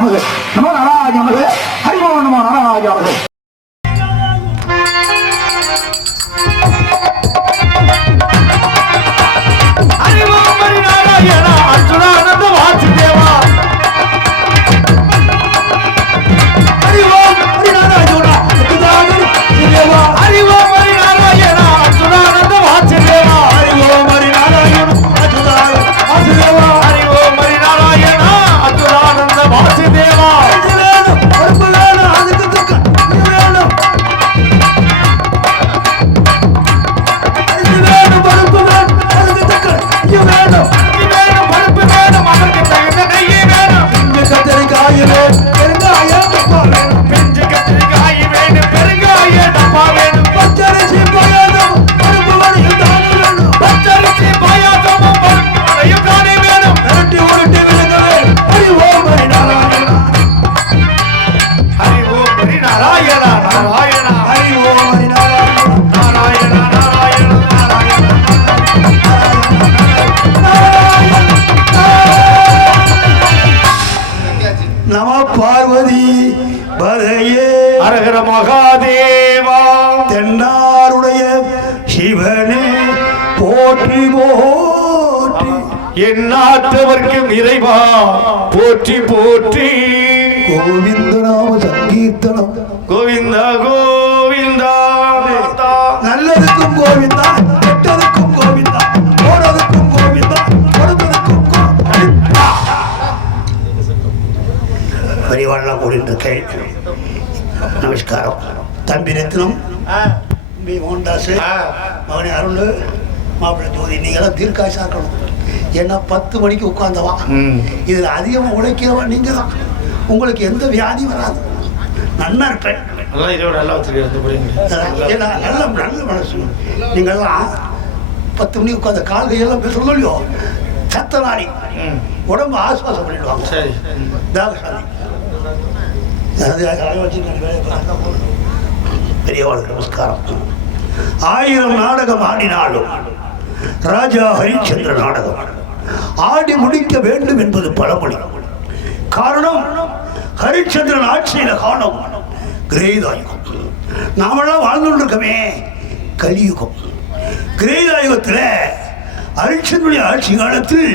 நமது நமோ நாராஜ நமது ஹரிமோ நமோ நாராஜ நமது. மகாதேவா தென்னாருடைய சிவனே போற்றி போற்றி எந்நாட்டவர்க்கும் இறைவா போற்றி போற்றி. கோவிந்த நாம சங்கீர்த்தனம் கோவிந்தா கோவிந்தா. நல்லதுக்கும் கோவிந்தா, கெட்டதுக்கும் கோவிந்தா, போறதுக்கும் கோவிந்தா, கொடுத்ததுக்கும் கோவிந்தா. பெரியவாள்லாம் கூடிட்டு இருக்கேன். நமஸ்காரம். தம்பி ரத்னம், தம்பி மோகன்தாஸ், மகனே அருள், மாப்பிள்ளை ஜோதி, நீங்களாம் தீர்க்காய்ச்சா இருக்கணும். ஏன்னா 10 மணிக்கு உட்கார்ந்தவா, இதில் அதிகமாக உழைக்கிறவன் நீங்கள் தான். உங்களுக்கு எந்த வியாதி வராது, நன்னா இருப்பேன். ஏன்னா நல்ல நல்ல மனசு. நீங்கள்லாம் 10 மணிக்கு உட்காந்த கால்கையெல்லாம் பேசுறதோ இல்லையோ, சத்த நாடி உடம்பு ஆசுவாசம் பண்ணிடுவாங்க. சரி தாகசாலி பெரியவாளுக்கு நமஸ்காரம். 1000 நாடகம் ஆடினாலும் ராஜா ஹரிச்சந்திர நாடகம் ஆடி முடிக்க வேண்டும் என்பது பழமொழி. காரணம், ஹரிச்சந்திரன் ஆட்சியில காணும் கிரேதாயுகம். நாமெல்லாம் வாழ்ந்துட்டு இருக்கமே கலியுகம். கிரேதாயுகத்தில் ஹரிச்சந்திரனுடைய ஆட்சி காலத்தில்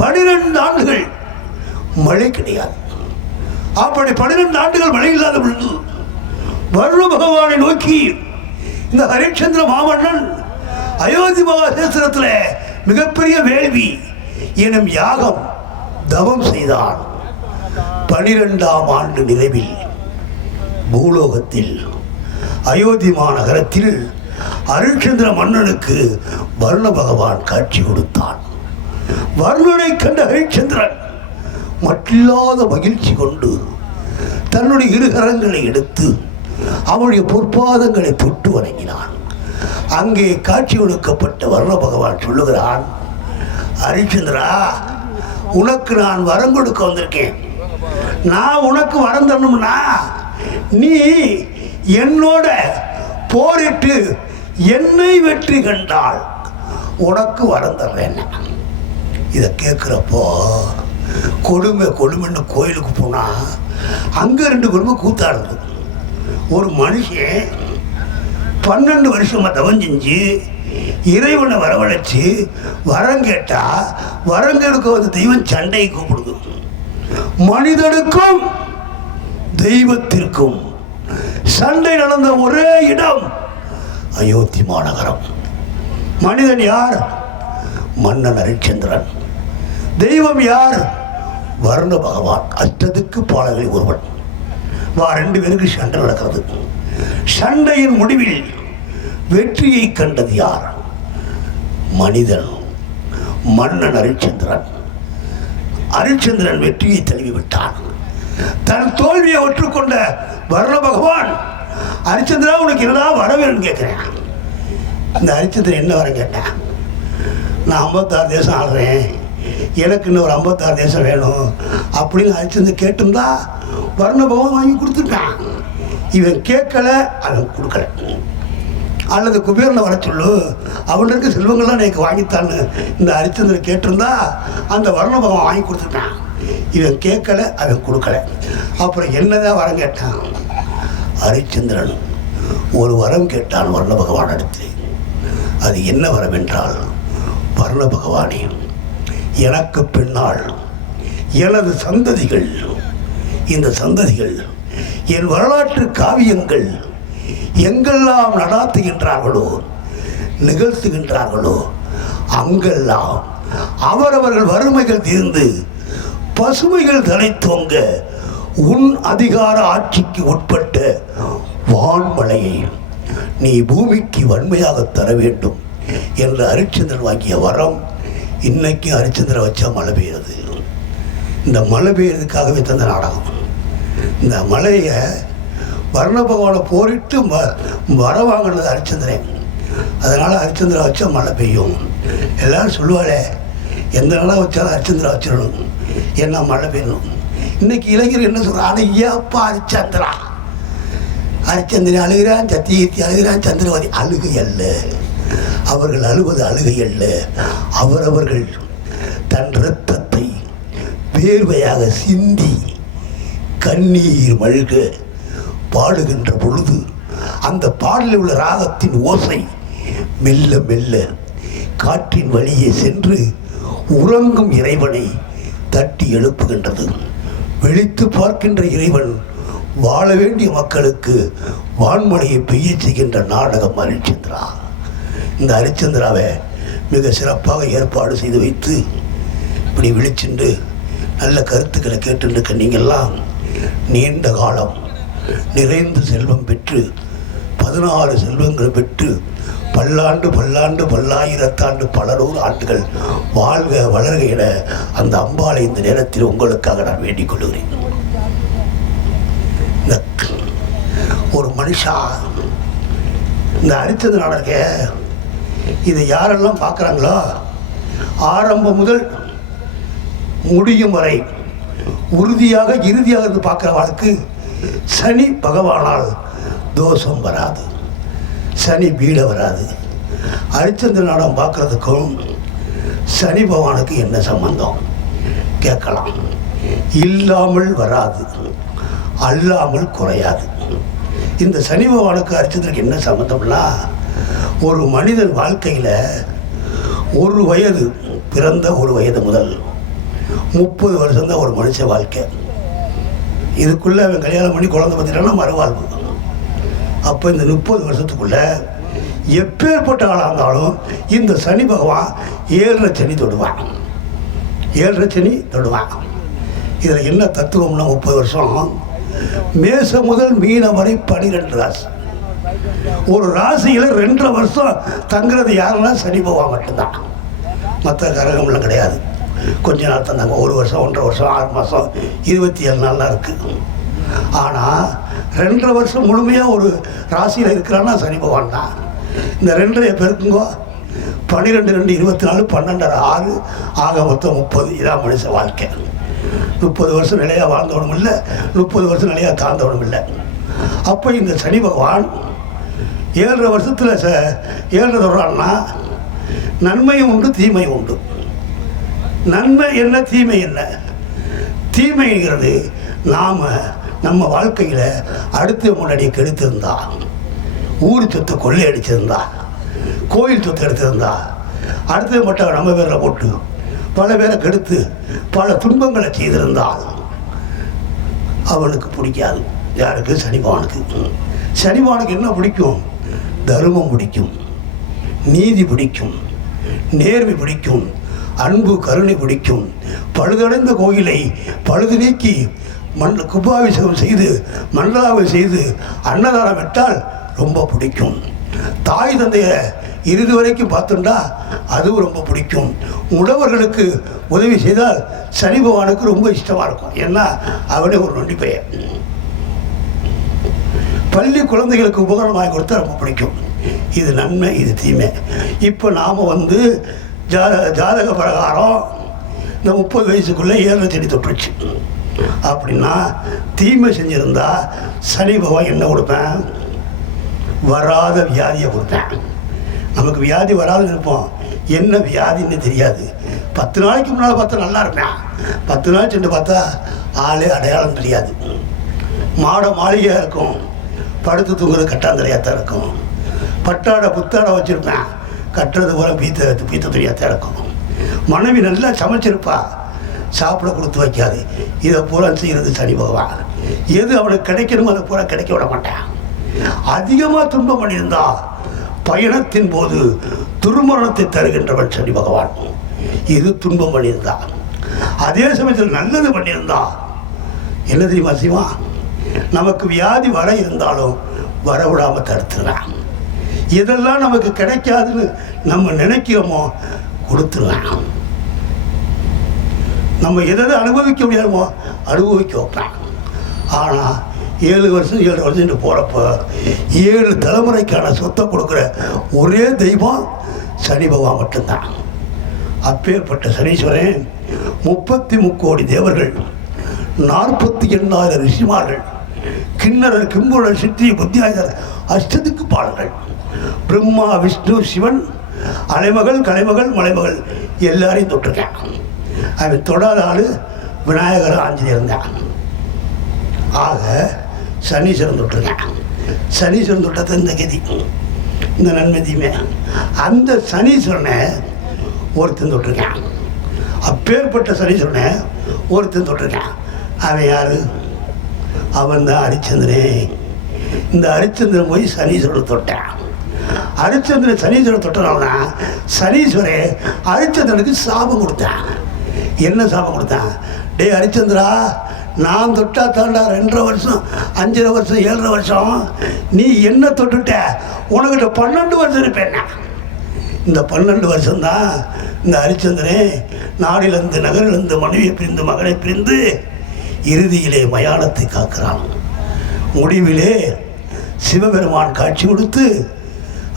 12 ஆண்டுகள் மழை கிடையாது. அப்படி 12 ஆண்டுகள் மழை இல்லாத பொழுது வருண பகவானை நோக்கி இந்த ஹரிச்சந்திர மாமன்னன் அயோத்தி மகாசேத்திரத்தில் மிகப்பெரிய வேள்வி எனும் யாகம் தவம் செய்தான். 12ஆம் ஆண்டு நிறைவில் பூலோகத்தில் அயோத்தி மாநகரத்தில் ஹரிச்சந்திர மன்னனுக்கு வருண பகவான் காட்சி கொடுத்தான். வருணனை கண்ட ஹரிச்சந்திரன் மட்டில்லாத மகிழ்ச்சி கொண்டு தன்னுடைய 2 கரங்களை எடுத்து அவனுடைய பொற்பாதங்களை தொட்டு வணங்கினான். அங்கே காட்சி கொடுக்கப்பட்ட வருண பகவான் சொல்லுகிறான், ஹரிச்சந்திரா, உனக்கு நான் வரம் கொடுக்க வந்திருக்கேன். நான் உனக்கு வரம் தரணும்னா நீ என்னோட போரிட்டு என்னை வெற்றி கண்டால் உனக்கு வரம் தர்றேன். இதை கேட்குறப்போ கொடுமைன்னு கோயிலுக்கு போனால் அங்கே 2 கொடுமை கூத்தாடுது. ஒரு மனுஷன் 12 வருஷமாக தவம் செஞ்சு இறைவனை வரவழைச்சு வரம் கேட்டா வரம் கேட்க வந்து தெய்வம் சண்டையை கூப்பிடுது. மனிதனுக்கும் தெய்வத்திற்கும் சண்டை நடந்த ஒரே இடம் அயோத்தி மாநகரம். மனிதன் யார்? மன்னன் ஹரிச்சந்திரன். தெய்வம் யார்? வருண பகவான். அஷ்டத்துக்கு பாலகளில் ஒருவன். 2 பேருக்கு சண்டை நடக்கிறது. சண்டையின் முடிவில் வெற்றியை கண்டது யார்? மனிதன், மன்னன் ஹரிச்சந்திரன். ஹரிச்சந்திரன் வெற்றியை தழுவிவிட்டான். தன் தோல்வியை ஒற்றுக்கொண்ட வருண பகவான், ஹரிச்சந்திரா உனக்கு என்னடா வர வேணும்னு கேட்கிறேன். அந்த ஹரிச்சந்திரன் என்ன வர கேட்டேன்? நான் 56 தேசம் ஆடுறேன், எனக்கு இன்னும் ஒரு 56 தேசம் வேணும் அப்படின்னு ஹரிச்சந்திரன் கேட்டிருந்தா வருண பகவான் வாங்கி கொடுத்துருக்கான். இவன் கேட்கல, அவன் கொடுக்கல. அல்லது குபேரனை வர சொல்லு, அவனுக்கு செல்வங்கள்லாம் எனக்கு வாங்கித்தான்னு இந்த ஹரிச்சந்திரன் கேட்டிருந்தா அந்த வருண பகவான் வாங்கி கொடுத்துருக்கான். இவன் கேட்கல, அவன் கொடுக்கல. அப்புறம் என்னதான் வரம் கேட்டான்? ஹரிச்சந்திரன் ஒரு வரம் கேட்டான் வர்ண பகவான் அடுத்து. அது என்ன வரம் என்றால், வர்ண பகவானே, எனக்கு பின்னால் எனது சந்ததிகள், இந்த சந்ததிகள் என் வரலாற்று காவியங்கள் எங்கெல்லாம் நடாத்துகின்றார்களோ, நிகழ்த்துகின்றார்களோ, அங்கெல்லாம் அவரவர்கள் வறுமைகள் தீர்ந்து பசுமைகள் தலைத்தோங்க உன் அதிகார ஆட்சிக்கு உட்பட்ட வான்மலையை நீ பூமிக்கு வன்மையாக தர வேண்டும் என்று ஹரிச்சந்திரன் வாங்கிய வரம். இன்னைக்கு ஹரிச்சந்திரன் வச்சா மழை பெய்யுது. இந்த மழை பெய்யறதுக்காகவே தந்த நாடகம். இந்த மழையை வர்ண பகவானை போரிட்டு வர வாங்கினது ஹரிச்சந்திரன். அதனால் ஹரிச்சந்திரன் வச்சா மழை பெய்யும். எல்லாரும் சொல்லுவாளே, எந்த நாளாக வச்சாலும் ஹரிச்சந்திரன் வச்சிடணும், என்ன மழை பெய்யணும். இன்னைக்கு இளைஞர் என்ன சொல்கிறான்? ஐயாப்பா ஹரிச்சந்திரா, ஹரிச்சந்திரன் அழுகிறான், சத்தியகீர்த்தி அழுகிறான், சந்திரவதி அழுகை அல்ல. அவர்கள் அழுவது அழுகை அல்ல. அவரவர்கள் தன் இரத்தத்தை வேர்வையாக சிந்தி கண்ணீர் மல்க பாடுகின்ற பொழுது அந்த பாடலில் உள்ள ராகத்தின் ஓசை மெல்ல மெல்ல காற்றின் வழியே சென்று உறங்கும் இறைவனை தட்டி எழுப்புகின்றது. விழித்து பார்க்கின்ற இறைவன் வாழ வேண்டிய மக்களுக்கு வான்மழையை பெய்ய செய்கின்ற நாடகம் ஹரிச்சந்திரா. இந்த ஹரிச்சந்திராவை மிக சிறப்பாக ஏற்பாடு செய்து வைத்து இப்படி விழிச்சுண்டு நல்ல கருத்துக்களை கேட்டுருக்க நீங்கள்லாம் நீண்ட காலம் நிறைந்த செல்வம் பெற்று 16 செல்வங்கள் பெற்று பல்லாண்டு பல்லாண்டு பல்லாயிரத்தாண்டு பல நூறு ஆண்டுகள் வாழ்க வளர்க என அந்த அம்பாளை இந்த நேரத்தில் உங்களுக்காக நான் வேண்டிக் கொள்கிறேன். ஒரு மனுஷா இந்த ஹரிச்சந்திரன் இருக்க, இதை யாரெல்லாம் பார்க்குறாங்களோ ஆரம்பம் முதல் முடியும் வரை உறுதியாக இறுதியாக இருந்து பார்க்குற வாழ்க்கை சனி பகவானால் தோஷம் வராது, சனி பீட வராது. ஹரிச்சந்திர நாடகம் பார்க்குறதுக்கும் சனி பகவானுக்கு என்ன சம்பந்தம் கேட்கலாம். இல்லாமல் வராது, அல்லாமல் குறையாது. இந்த சனி பகவானுக்கு ஹரிச்சந்திரனுக்கு என்ன சம்பந்தம்னா, ஒரு மனிதன் வாழ்க்கையில் ஒரு வயது பிறந்த ஒரு வயது முதல் 30 வருஷம்தான் ஒரு மனுஷ வாழ்க்கை. இதுக்குள்ளே அவன் கல்யாணம் பண்ணி குழந்தை பார்த்துட்டான்னா மறுவாழ்வு. அப்போ இந்த 30 வருஷத்துக்குள்ள எப்பேற்பட்ட ஆளாக இருந்தாலும் இந்த சனி பகவான் 7.5 சனி தொடுவான், 7.5 சனி தொடுவான். இதில் என்ன தத்துவம்னா, 30 வருஷம் மேசம் முதல் மீன வரை 12 ராசி. ஒரு ராசியில் 2.5 வருஷம் தங்குறது யாருன்னா சனி பகவான் மட்டும்தான். மற்ற கிரகம்லாம் கிடையாது. கொஞ்ச நாள் தந்தாங்க, 1 வருஷம் 1.5 வருஷம் 6 மாதம் 27 நாள் தான் இருக்குது. ஆனால் 2.5 வருஷம் முழுமையாக ஒரு ராசியில் இருக்கிறான்னா சனி பகவான் தான். இந்த 2 பெருக்குங்கோ 12 2 24 12 6 ஆக மொத்தம் 30. இதான் மனுஷ வாழ்க்கை. 30 வருஷம் நிலையாக வாழ்ந்தவனும் இல்லை, 30 வருஷம் நிலையாக தாழ்ந்தவனும் இல்லை. அப்போ இந்த சனி பகவான் 7.5 வருஷத்தில் 7 தொடரான்னா நன்மையும் உண்டு தீமையும் உண்டு. நன்மை என்ன, தீமை என்ன? தீமைங்கிறது நாம் நம்ம வாழ்க்கையில் அடுத்த முன்னாடி கெடுத்திருந்தா, ஊர் சொத்தை கொள்ளையடிச்சிருந்தா, கோயில் சொத்தை எடுத்திருந்தா, அடுத்தது மட்டும் நம்ம பேரில் போட்டு பல பேரை கெடுத்து பல துன்பங்களை செய்திருந்தால் அவனுக்கு பிடிக்காது. யாருக்கு? சனிபகவானுக்கு. சனிபகவானுக்கு என்ன பிடிக்கும்? தர்மம் பிடிக்கும், நீதி பிடிக்கும், நேர்மை பிடிக்கும், அன்பு கருணை பிடிக்கும். பழுதடைந்த கோயிலை பழுது நீக்கி கும்பாபிஷேகம் செய்து மண்டலாவை செய்து அன்னதானம் விட்டால் ரொம்ப பிடிக்கும். தாய் தந்தைய இறுதி வரைக்கும் பார்த்துட்டா அதுவும் ரொம்ப பிடிக்கும். உழவர்களுக்கு உதவி செய்தால் சனி பகவானுக்கு ரொம்ப இஷ்டமாக இருக்கும். ஏன்னா அவனே ஒரு நொண்டி பெயர். பள்ளி குழந்தைகளுக்கு உபகரணம் வாங்கி கொடுத்தா ரொம்ப பிடிக்கும். இது நன்மை, இது தீமை. இப்போ நாம் ஜாதக பிரகாரம் இந்த 30 வயசுக்குள்ளே 7 செடி தொட்டுருச்சு அப்படின்னா, தீமை செஞ்சுருந்தா சனி பகவான் என்ன கொடுப்பேன்? வராத வியாதியை கொடுப்பேன். நமக்கு வியாதி வராதுன்னு இருப்போம், என்ன வியாதின்னு தெரியாது. 10 நாளைக்கு முன்னால் பார்த்தா நல்லா இருப்பேன். 10 நாள் சென்று பார்த்தா ஆளே அடையாளம் தெரியாது. மாளிகையாக இருக்கும், படுத்து தூங்குறது கட்டாந்தரையாக தான் இருக்கும். பட்டாடை புத்தாடை வச்சுருப்பேன், கட்டுறது போல பீத்த துணியாக தான் இருக்கும். மனைவி நல்லா சமைச்சிருப்பா, சாப்பிட கொடுத்து வைக்காது. இதை பூரா செய்கிறது சனி பகவான். எது அவனுக்கு கிடைக்கணுமோ அதை பூரா கிடைக்க விட மாட்டான். அதிகமாக துன்பம் பண்ணியிருந்தா பயணத்தின் போது துர்மரணத்தை தருகின்றவன் சனி பகவான். இது துன்பம் பண்ணியிருந்தா. அதே சமயத்தில் நல்லது பண்ணியிருந்தா என்ன தெரியுமா செய்வான்? நமக்கு வியாதி வர இருந்தாலும் வரவிடாமல் தடுத்துருவேன். எதெல்லாம் நமக்கு கிடைக்காதுன்னு நம்ம நினைக்கிறோமோ கொடுத்துருவேன். நம்ம எதை அனுபவிக்க முடியாமோ அனுபவிக்க வைப்பேன். ஆனால் 7 வருஷம் போகிறப்ப 7 தலைமுறைக்கான சொத்தை கொடுக்குற ஒரே தெய்வம் சனி பகவான் மட்டும்தான். அப்பேற்பட்ட சனீஸ்வரன் 33 கோடி தேவர்கள், 48,000 ரிஷிமார்கள், கிண்ணறர், கிம்புழர், சித்தி, புத்தியாயர், அஷ்டதிக்கு பாடல்கள், பிரம்மா, விஷ்ணு, சிவன், அலைமகள், கலைமகள், மலைமகள் எல்லாரையும் தொட்டிருக்கேன். அவன் தொடாத ஆள் விநாயகர், ஆஞ்சநேயர் தான். ஆக சனீஸ்வரன் தொட்டிருக்கேன். சனீஸ்வரன் தொட்டது இந்த கதி, இந்த நன்மதியுமே. அந்த சனீஸ்வரனை ஒருத்தன் தொட்டிருக்கேன். அப்பேற்பட்ட சனீஸ்வரனை ஒருத்தன் தொட்டிருக்கேன். அவன் யாரு? அவன் தான் ஹரிச்சந்திரன். இந்த ஹரிச்சந்திரன் போய் சனீஸ்வரன் தொட்டான். ஹரிச்சந்திரன் சனீஸ்வரன் தொட்டனால சனீஸ்வரன் ஹரிச்சந்திரனுக்கு சாபம் கொடுத்தான். என்ன சாபம் கொடுத்தான்? டே ஹரிச்சந்திரா, நான் தொட்டா தாண்டா 2.5 வருஷம், 5.5 வருஷம், 7.5 வருஷம், நீ என்ன தொட்டுட்ட? உனக்கிட்ட 12 வருஷம் இருப்பேன். இந்த 12 வருஷம்தான் இந்த ஹரிச்சந்திரன் நாடிலிருந்து நகரிலிருந்து மனைவியை பிரிந்து மகனை பிரிந்து இறுதியிலே மயானத்தை காக்கிறான். முடிவிலே சிவபெருமான் காட்சி கொடுத்து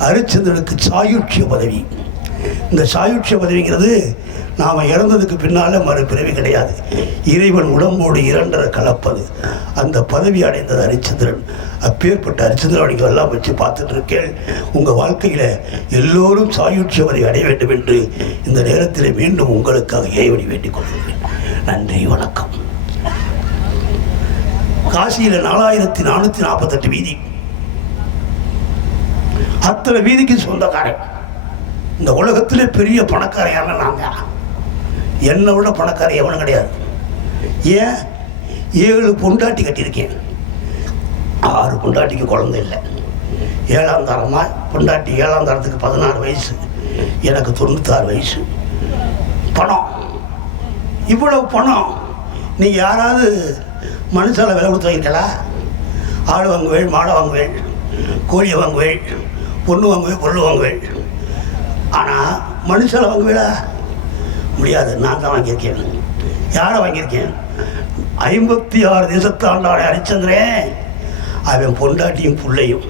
ஹரிச்சந்திரனுக்கு சாயுட்சிய பதவி. இந்த சாயுட்சிய பதவிங்கிறது நாம் இறந்ததுக்கு பின்னால் மறுபிறவி கிடையாது. இறைவன் உடம்போடு 2 கலப்பது. அந்த பதவி அடைந்தது ஹரிச்சந்திரன். அப்பேற்பட்ட ஹரிச்சந்திரன் நீங்கள் எல்லாம் வச்சு பார்த்துட்டு இருக்கேன். உங்கள் வாழ்க்கையில் எல்லோரும் சாயுட்சிய பதவி அடைய வேண்டும் என்று இந்த நேரத்தில் மீண்டும் உங்களுக்காக இறைவனை வேண்டிக் கொள்கிறேன். நன்றி, வணக்கம். காசியில் 4448 வீதி. அத்தனை வீதிக்கு சொந்தக்காரன். இந்த உலகத்திலே பெரிய பணக்காரன் யாருன்னா நான் தான். என்னை விட பணக்காரன் எவனும் கிடையாது. ஏன்? 7 பொண்டாட்டி கட்டியிருக்கேன். 6 பொண்டாட்டிக்கு குழந்தை இல்லை. 7ஆம் தரமா பொண்டாட்டி. 7ஆம் தரத்துக்கு 16 வயசு, எனக்கு 96 வயசு. பணம், இவ்வளவு பணம். நீங்கள் யாராவது மனுஷால விலை கொடுத்து வைங்களா? ஆடு வாங்குவேள், மாடை வாங்குவேள், கோழியை வாங்குவேள், பொண்ணு வாங்குவேள், பொருள் வாங்குவேள். ஆனால் மனுஷால வாங்குவேளா? முடியாது. நான் தான் வாங்கியிருக்கேன். யாரை வாங்கியிருக்கேன்? 56 தேசத்தை ஆண்டாட ஹரிச்சந்திரன். அவன் பொண்டாட்டியும் பிள்ளையும்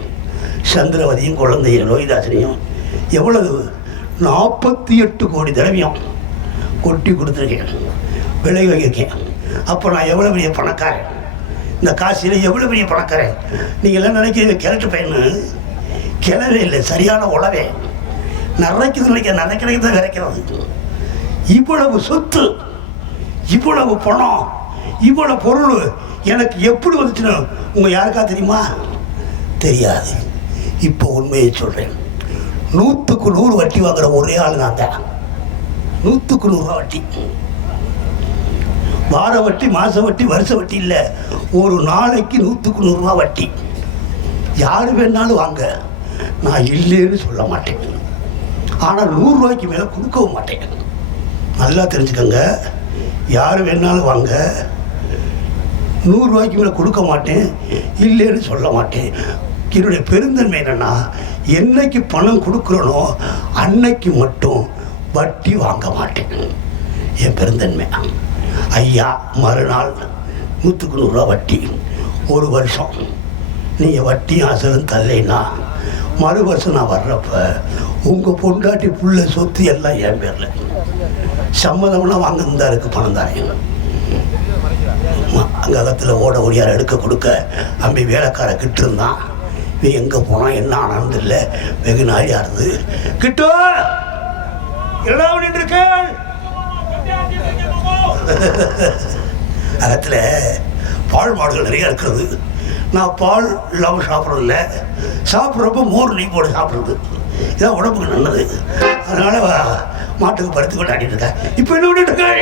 சந்திரவதியும் குழந்தையும் ரோஹிதாசனையும் எவ்வளவு 48 கோடி திரவியம் கொட்டி கொடுத்துருக்கேன், விலை வாங்கியிருக்கேன். அப்போ நான் எவ்வளோ பெரிய பணக்காரன்? இந்த காசியில் எவ்வளோ பெரிய பணக்காரன்? நீங்கள் எல்லாம் நினைக்கிறீங்க கிழட்டு பையனு. கிளவே இல்லை, சரியான உழவே. நிறைக்குது நினைக்கிறது தான் விரைக்கிறது. இவ்வளவு சொத்து, இவ்வளவு பணம், இவ்வளவு பொருள் எனக்கு எப்படி வந்துச்சுன்னு உங்கள் யாருக்கா தெரியுமா? தெரியாது. இப்போ உண்மையை சொல்கிறேன். 100க்கு 100 வட்டி வாங்குற ஒரே ஆள் நான் தான். 100க்கு 100 வட்டி. வார வட்டி, மாச வட்டி, வருஷ வட்டி இல்லை. ஒரு நாளைக்கு 100க்கு 100 வட்டி. யார் வேணாலும் வாங்க, நான் இல்லைன்னு சொல்ல மாட்டேன். ஆனால் 100 ரூபாய்க்கு மேலே கொடுக்கவும் மாட்டேன். நல்லா தெரிஞ்சுக்கோங்க. யார் வேணாலும் வாங்க, 100 ரூபாய்க்கு மேலே கொடுக்க மாட்டேன், இல்லைன்னு சொல்ல மாட்டேன். என்னுடைய பெருந்தன்மை என்னென்னா, என்னைக்கு பணம் கொடுக்குறனோ அன்னைக்கு மட்டும் வட்டி வாங்க மாட்டேன். என் பெருந்தன்மை. ஐயா, மறுநாள் 100க்கு 100 ரூபா வட்டி. ஒரு வருஷம் நீங்கள் வட்டியும் அசலும் தரலைன்னா மறு வருஷம் நான் வர்றப்ப உங்கள் பொண்டாட்டி புள்ள சொத்து எல்லாம் என் பேரில். சம்மதம்லாம் வாங்கிருந்தா இருக்கு, பணம் தானே. அங்கே அகத்தில் ஓட ஓடியார் எடுக்க கொடுக்க அம்பி வேலைக்கார கிட்ட இருந்தான். இவன் எங்கே போனான் என்ன ஆனது இல்லை, வெகு நாளியாருது. கிட்டோ எல்லாம் நின்று இருக்கேன். அகத்தில் பால் மாடுகள் நிறையா இருக்கிறது. நான் பால் இல்லாமல் சாப்பிட்றதில்ல, சாப்பிட்றப்ப மோர் நெய் போட்டு சாப்பிட்றது இதான் உடம்புக்கு நல்லது. அதனால் மாட்டுக்கு பருத்தி கொண்டாடிட்டு இருக்கேன். இப்போ என்ன பண்ணிட்டு இருக்கேன்?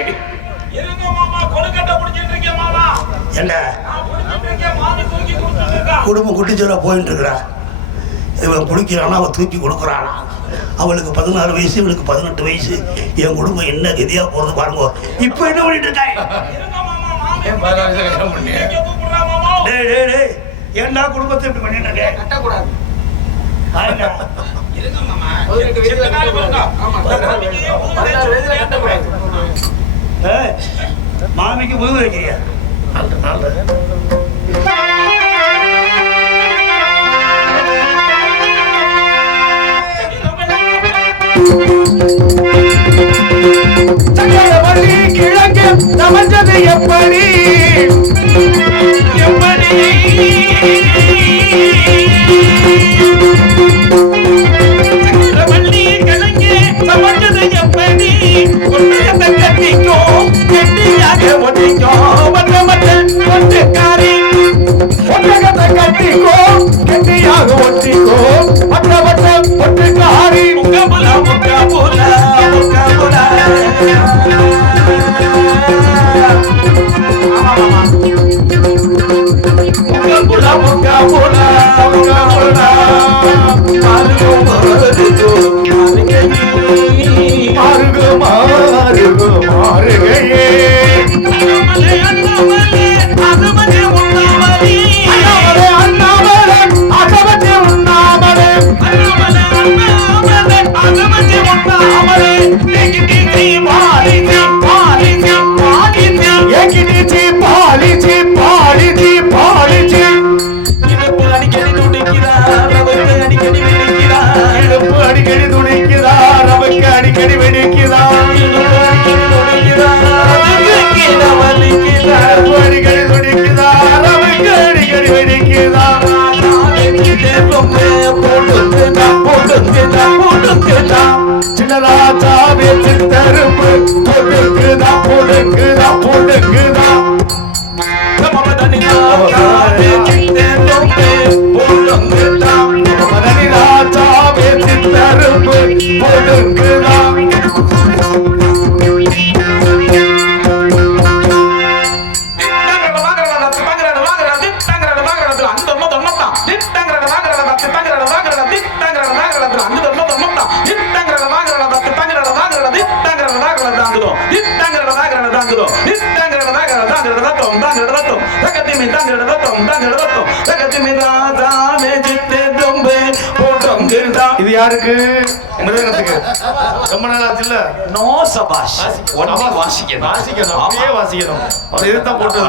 என்ன குடும்பம் குட்டிச்சோரா போயிட்டு இருக்கிறா. இவன் குடிக்கிறானா, அவன் தூக்கி கொடுக்குறானா. அவளுக்கு 16 வயசு, இவனுக்கு 18 வயசு. என் குடும்பம் என்ன கதியாக போகிறது பாருங்க. இப்போ என்ன பண்ணிட்டு இருக்காய்? ஏன்டா குடும்பத்தை இப்படி பண்ணிட்டு இருக்கேன்? மாமிக்கு முதுகு வைக்கிறியா? சக்கரவள்ளி கிழங்கு சமைச்சது எப்படி எப்படி சக்கரவள்ளி கிழங்கு சமைச்சது எப்படி ஒன்றையத்தை கட்டிக்கோ கெட்டியாக ஒட்டிக்கோ மற்ற மற்ற ஒட்டுக்காரி ஒட்டகத்தை கட்டிக்கோ கெட்டியாக ஒட்டிக்கோ மற்ற மற்ற ஒட்டுக்காரி முக்கபுல முக்கபுல முக்கபுல முக்கபுல முக்கபுல முக்கபுல மாறுகோ மாறுகோ மாறுகோ மாறுகோ மாறுகையே அண்ணாமலே அண்ணாமலே அதுமனே உண்ணாமலே அண்ணாமலே அண்ணாமலே அதுமனே உண்ணாமலே அண்ணாமலே அண்ணாமலே அதுமனே உண்ணாமலே ஏகிடிச்சி பாலிச்சி பாலிச்சி பாலிச்சி ஏகிடிச்சி பாலிச்சி பாலிச்சி பாலிச்சி இடுப்பு அடிக்கடி துடிக்கிறார் நமக்கு அடிக்கடி வெடிக்கிறார் இடுப்பு அடிக்கடி துடிக்கிறார் நமக்கு அடிக்கடி வெடிக்கிறார் இடுப்பு அடிக்கடி துடிக்கிறார் அடிக்கடி துடிக்கிறார் நமக்கு அடிக்கடி வெடிக்கிறார் சின்னராஜாவே சித்தரும்பு பொடுக்குதா பொடுக்குதா பொடுக்குதா ராஜாவே சித்தரும்பு பொடுக்குதா இது யாருக்கு? மிருதங்கத்துக்கு. ரொம்ப நாள் ஆச்சுல்ல. நோ சபாஷ். வாசிக்கணும் வாசிக்கணும் அப்படியே வாசிக்கணும். அவர் இதுதான் போட்டு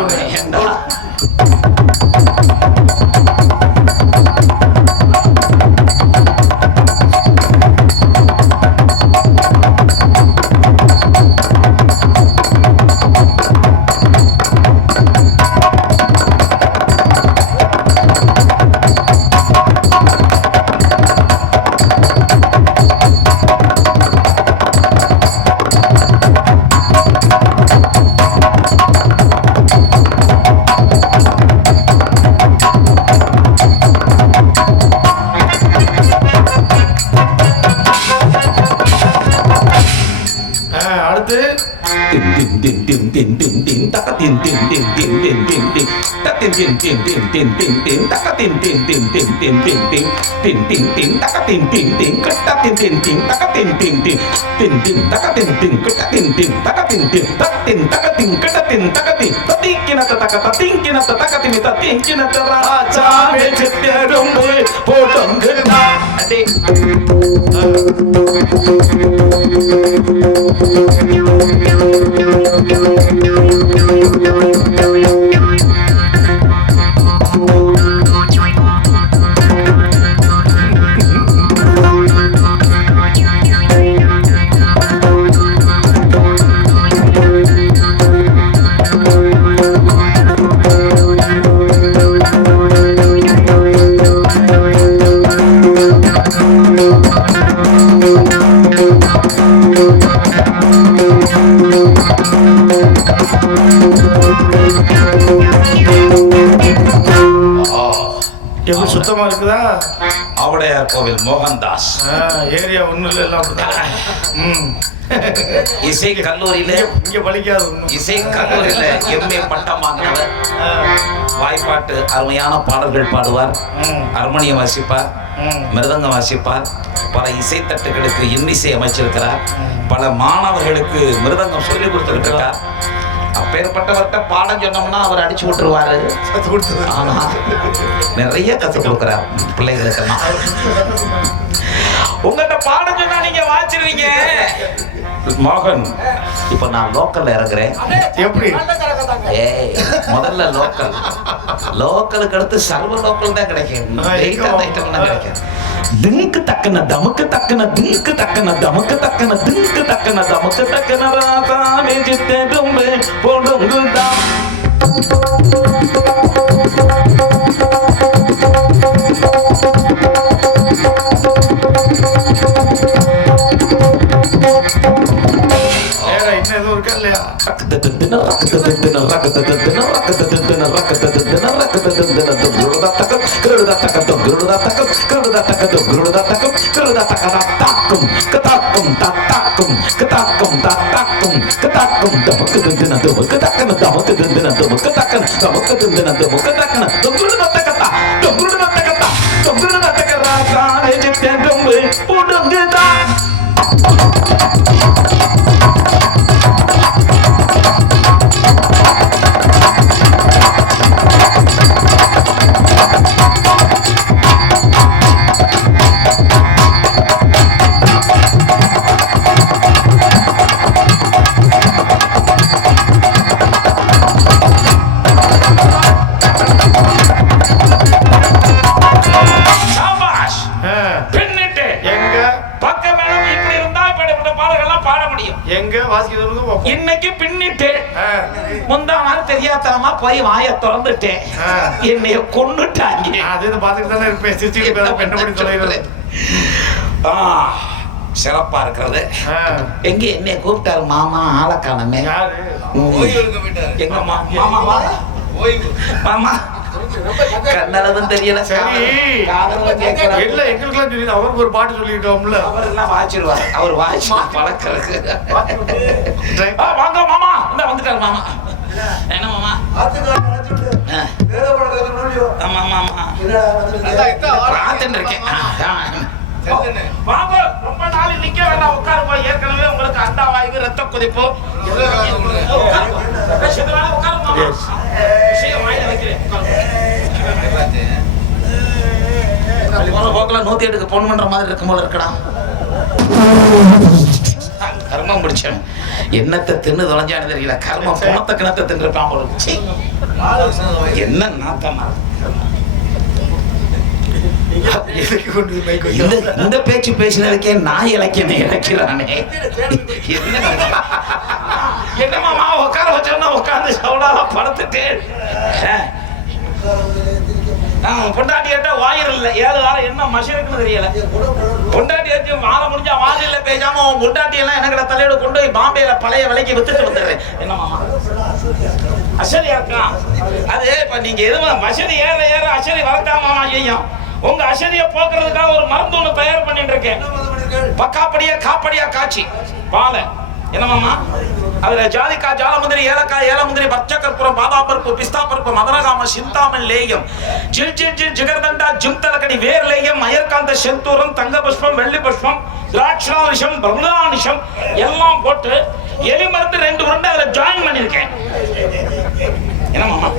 சுத்தமா இருக்குதா? ஆவுடையார் கோவில் மோகன்தாஸ். ஏரியா ஒண்ணும் இல்லை, எல்லாம் அப்படிதான். இசை கல்லூரியில இங்க பலிக்காது. இசை கல்லூரியில MA பட்டம் வாங்கினவர். வாய்ப்பாட்டு அருமையான பாடல்கள் பாடுவார், ஹார்மோனியம் வாசிப்பார், மிருதங்கம் வாசிப்பார், பல இசைத்தட்டுகளுக்கு இன்னிசை அமைச்சிருக்கிறார், பல மாணவர்களுக்கு மிருதங்கம் சொல்லிக் கொடுத்திருக்கிறார். அப்பேற்பட்டவர்கிட்ட பாடம் சொன்னோம்னா அவர் அடிச்சு விட்டுருவாரு. ஆனா நிறைய கற்றுக் கொடுக்கிறார் பிள்ளைகளுக்கெல்லாம். உங்கள்கிட்ட பாடம் சொன்னா நீங்க வாச்சிருவீங்க. மோகன், இப்ப நான் லோக்கல்ல இறங்குறேன். எப்படி? ஏய், முதல்ல லோக்கலுக்கு அடுத்து சர்வ லோக்கல் தான் கிடைக்கும். கிடைக்கும். திங்கு தக்கன தமக்கு தக்கன திங்கு தக்கன தமக்கு தக்கன திங்கு தக்கன தமக்கு தக்கன ராசாமே சித்தடும்பே போடுங்குதாம். இன்னைக்கு பின்னிட்டு முந்தா நாள் தெரியாதனமா போய் வாயை திறந்துட்டேன். என்னைய கொன்னுட்டாங்க. அது பாத்துட்டு தானே இருப்பேன். சிறப்பா இருக்கிறது. எங்க என்னைய கூப்பிட்டாரு மாமா, ஆளக்கானமே. எங்க மாமா மாமா கண்ணளவும் தெரியல. சரி, இல்ல எங்களுக்குலாம் தெரியல. அவருக்கு ஒரு பாட்டு சொல்லிட்டோம்ல. அவர் எல்லாம் வாச்சிருவார். அவர் வாட்சி பழக்கிறதுக்கு. வாங்க மாமா, இந்த வந்துட்டாரு மாமா. என்ன மாமா? ஆமா மாமா, பார்த்துட்டு இருக்கேன். வாங்க, ரொம்ப நாள் நிக்க வேண்டாம், உட்காருங்க. ஏற்கனவே உங்களுக்கு அண்டா வாய்வு, ரத்த கொதிப்பு. போக்கல 108க்கு பொன் பண்ற மாதிரி இருக்கும் போல இருக்கடா. கர்மம் பிடிச்சேன். என்னத்தை தின்னு தொலைஞ்சானு தெரியல. கர்மம் பணத்தை கிணத்தை தின்றுப்பான் போல. என்ன நாத்தமா இந்த பேச்சு பேசினதுக்கே நாய் இலக்கியமே இலக்கிறானே. என்ன மாமா உட்கார வச்சோம்னா உட்காந்து சவுடால படுத்துட்டு பொண்டாட்டிட்ட வாயிர் இல்ல. 7 வாரம் என்ன மஷருக்குன்னு தெரியல. பொண்டாட்டி வச்சு மாலை முடிஞ்சா வாயில பேசாம பொண்டாட்டி எல்லாம் எனக்கு தலையோட கொண்டு போய் பாம்பேல பழைய விலைக்கு வித்துட்டு வந்துடுறேன். என்ன மாமா அசரியா இருக்கா? அது இப்ப நீங்க எதுவும் மசதி ஏற ஏற அசரி வரத்தாமா செய்யும். உங்க அசதியை போக்குறதுக்காக ஒரு மருந்து ஒண்ணு தயார் பண்ணிட்டு இருக்கேன். பக்காப்படியா காப்படியா காய்ச்சி பாலை. என்ன மாமா? அதுல ஜாதிக்காய், ஜாலமுந்திரி, ஏலக்காய், ஏலமுந்திரி, பச்சை கற்பூரம், பாதாம் பருப்பு, பிஸ்தா பருப்பு, மதனகாம, சிந்தாமன் லேயம், ஜில் ஜில் ஜில் ஜிகர்தண்டா, ஜிம்தலக்கடி, வேர் லேயம், அயர்காந்த செந்தூரம், தங்க புஷ்பம், வெள்ளி புஷ்பம், திராட்சானிஷம், பிரபுதானிஷம் எல்லாம் போட்டு எலி மருந்து 2 உருண்டை அதுல ஜாயின் பண்ணிருக்கேன். என்ன மாமா?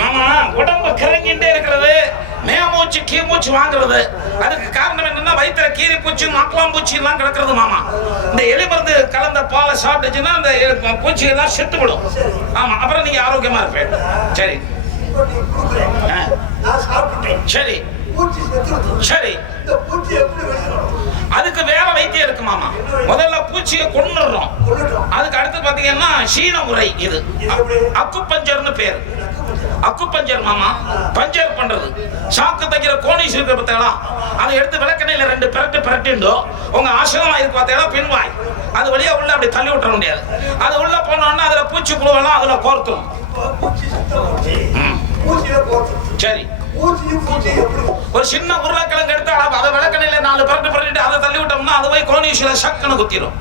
மாமா உடம்பு கிறங்கிட்டே இருக்கிறது, மேமூச்சு கீமூச்சு வாங்குறது. அதுக்கு காரணம் என்னன்னா வயிற்றுல கீரி பூச்சி, மக்கலாம் பூச்சி எல்லாம் கிடக்கிறது மாமா. இந்த எலி மருந்து கலந்த பாலை சாப்பிட்டுச்சுன்னா அந்த பூச்சி எல்லாம் செத்துவிடும். ஆமா, அப்புறம் நீங்க ஆரோக்கியமா இருப்பேன். சரி சரி சரி, அதுக்கு வேற வைத்தியம் இருக்கு மாமா. முதல்ல பூச்சியை கொன்னுறோம். அதுக்கு அடுத்து பாத்தீங்கன்னா சீன முறை. இது அக்குபஞ்சர்னு பேர். அக்குபஞ்சர் மாமா, பஞ்சர் பண்றது. சாக்கு தைக்கிற கோணிஸ் இருக்க பார்த்தீங்களா, அதை எடுத்து விளக்கணையில 2 பிரட்டு பிரட்டிண்டோ உங்க ஆசிரமா இருக்கு பார்த்தீங்களா பின்வாய், அது வழியா உள்ள அப்படி தள்ளி விட்டுற முடியாது. அது உள்ள போனோம்னா அதுல பூச்சி புழுவெல்லாம் அதுல கோர்த்துரும். சரி, ஒரு சின்ன உருளைக்கிழங்கு எடுத்து அதை விளக்கணையில 4 பரட்டு பரட்டிட்டு அதை தள்ளி விட்டோம்னா அது போய் கோணீஸ்வர சக்குன்னு குத்திரும்.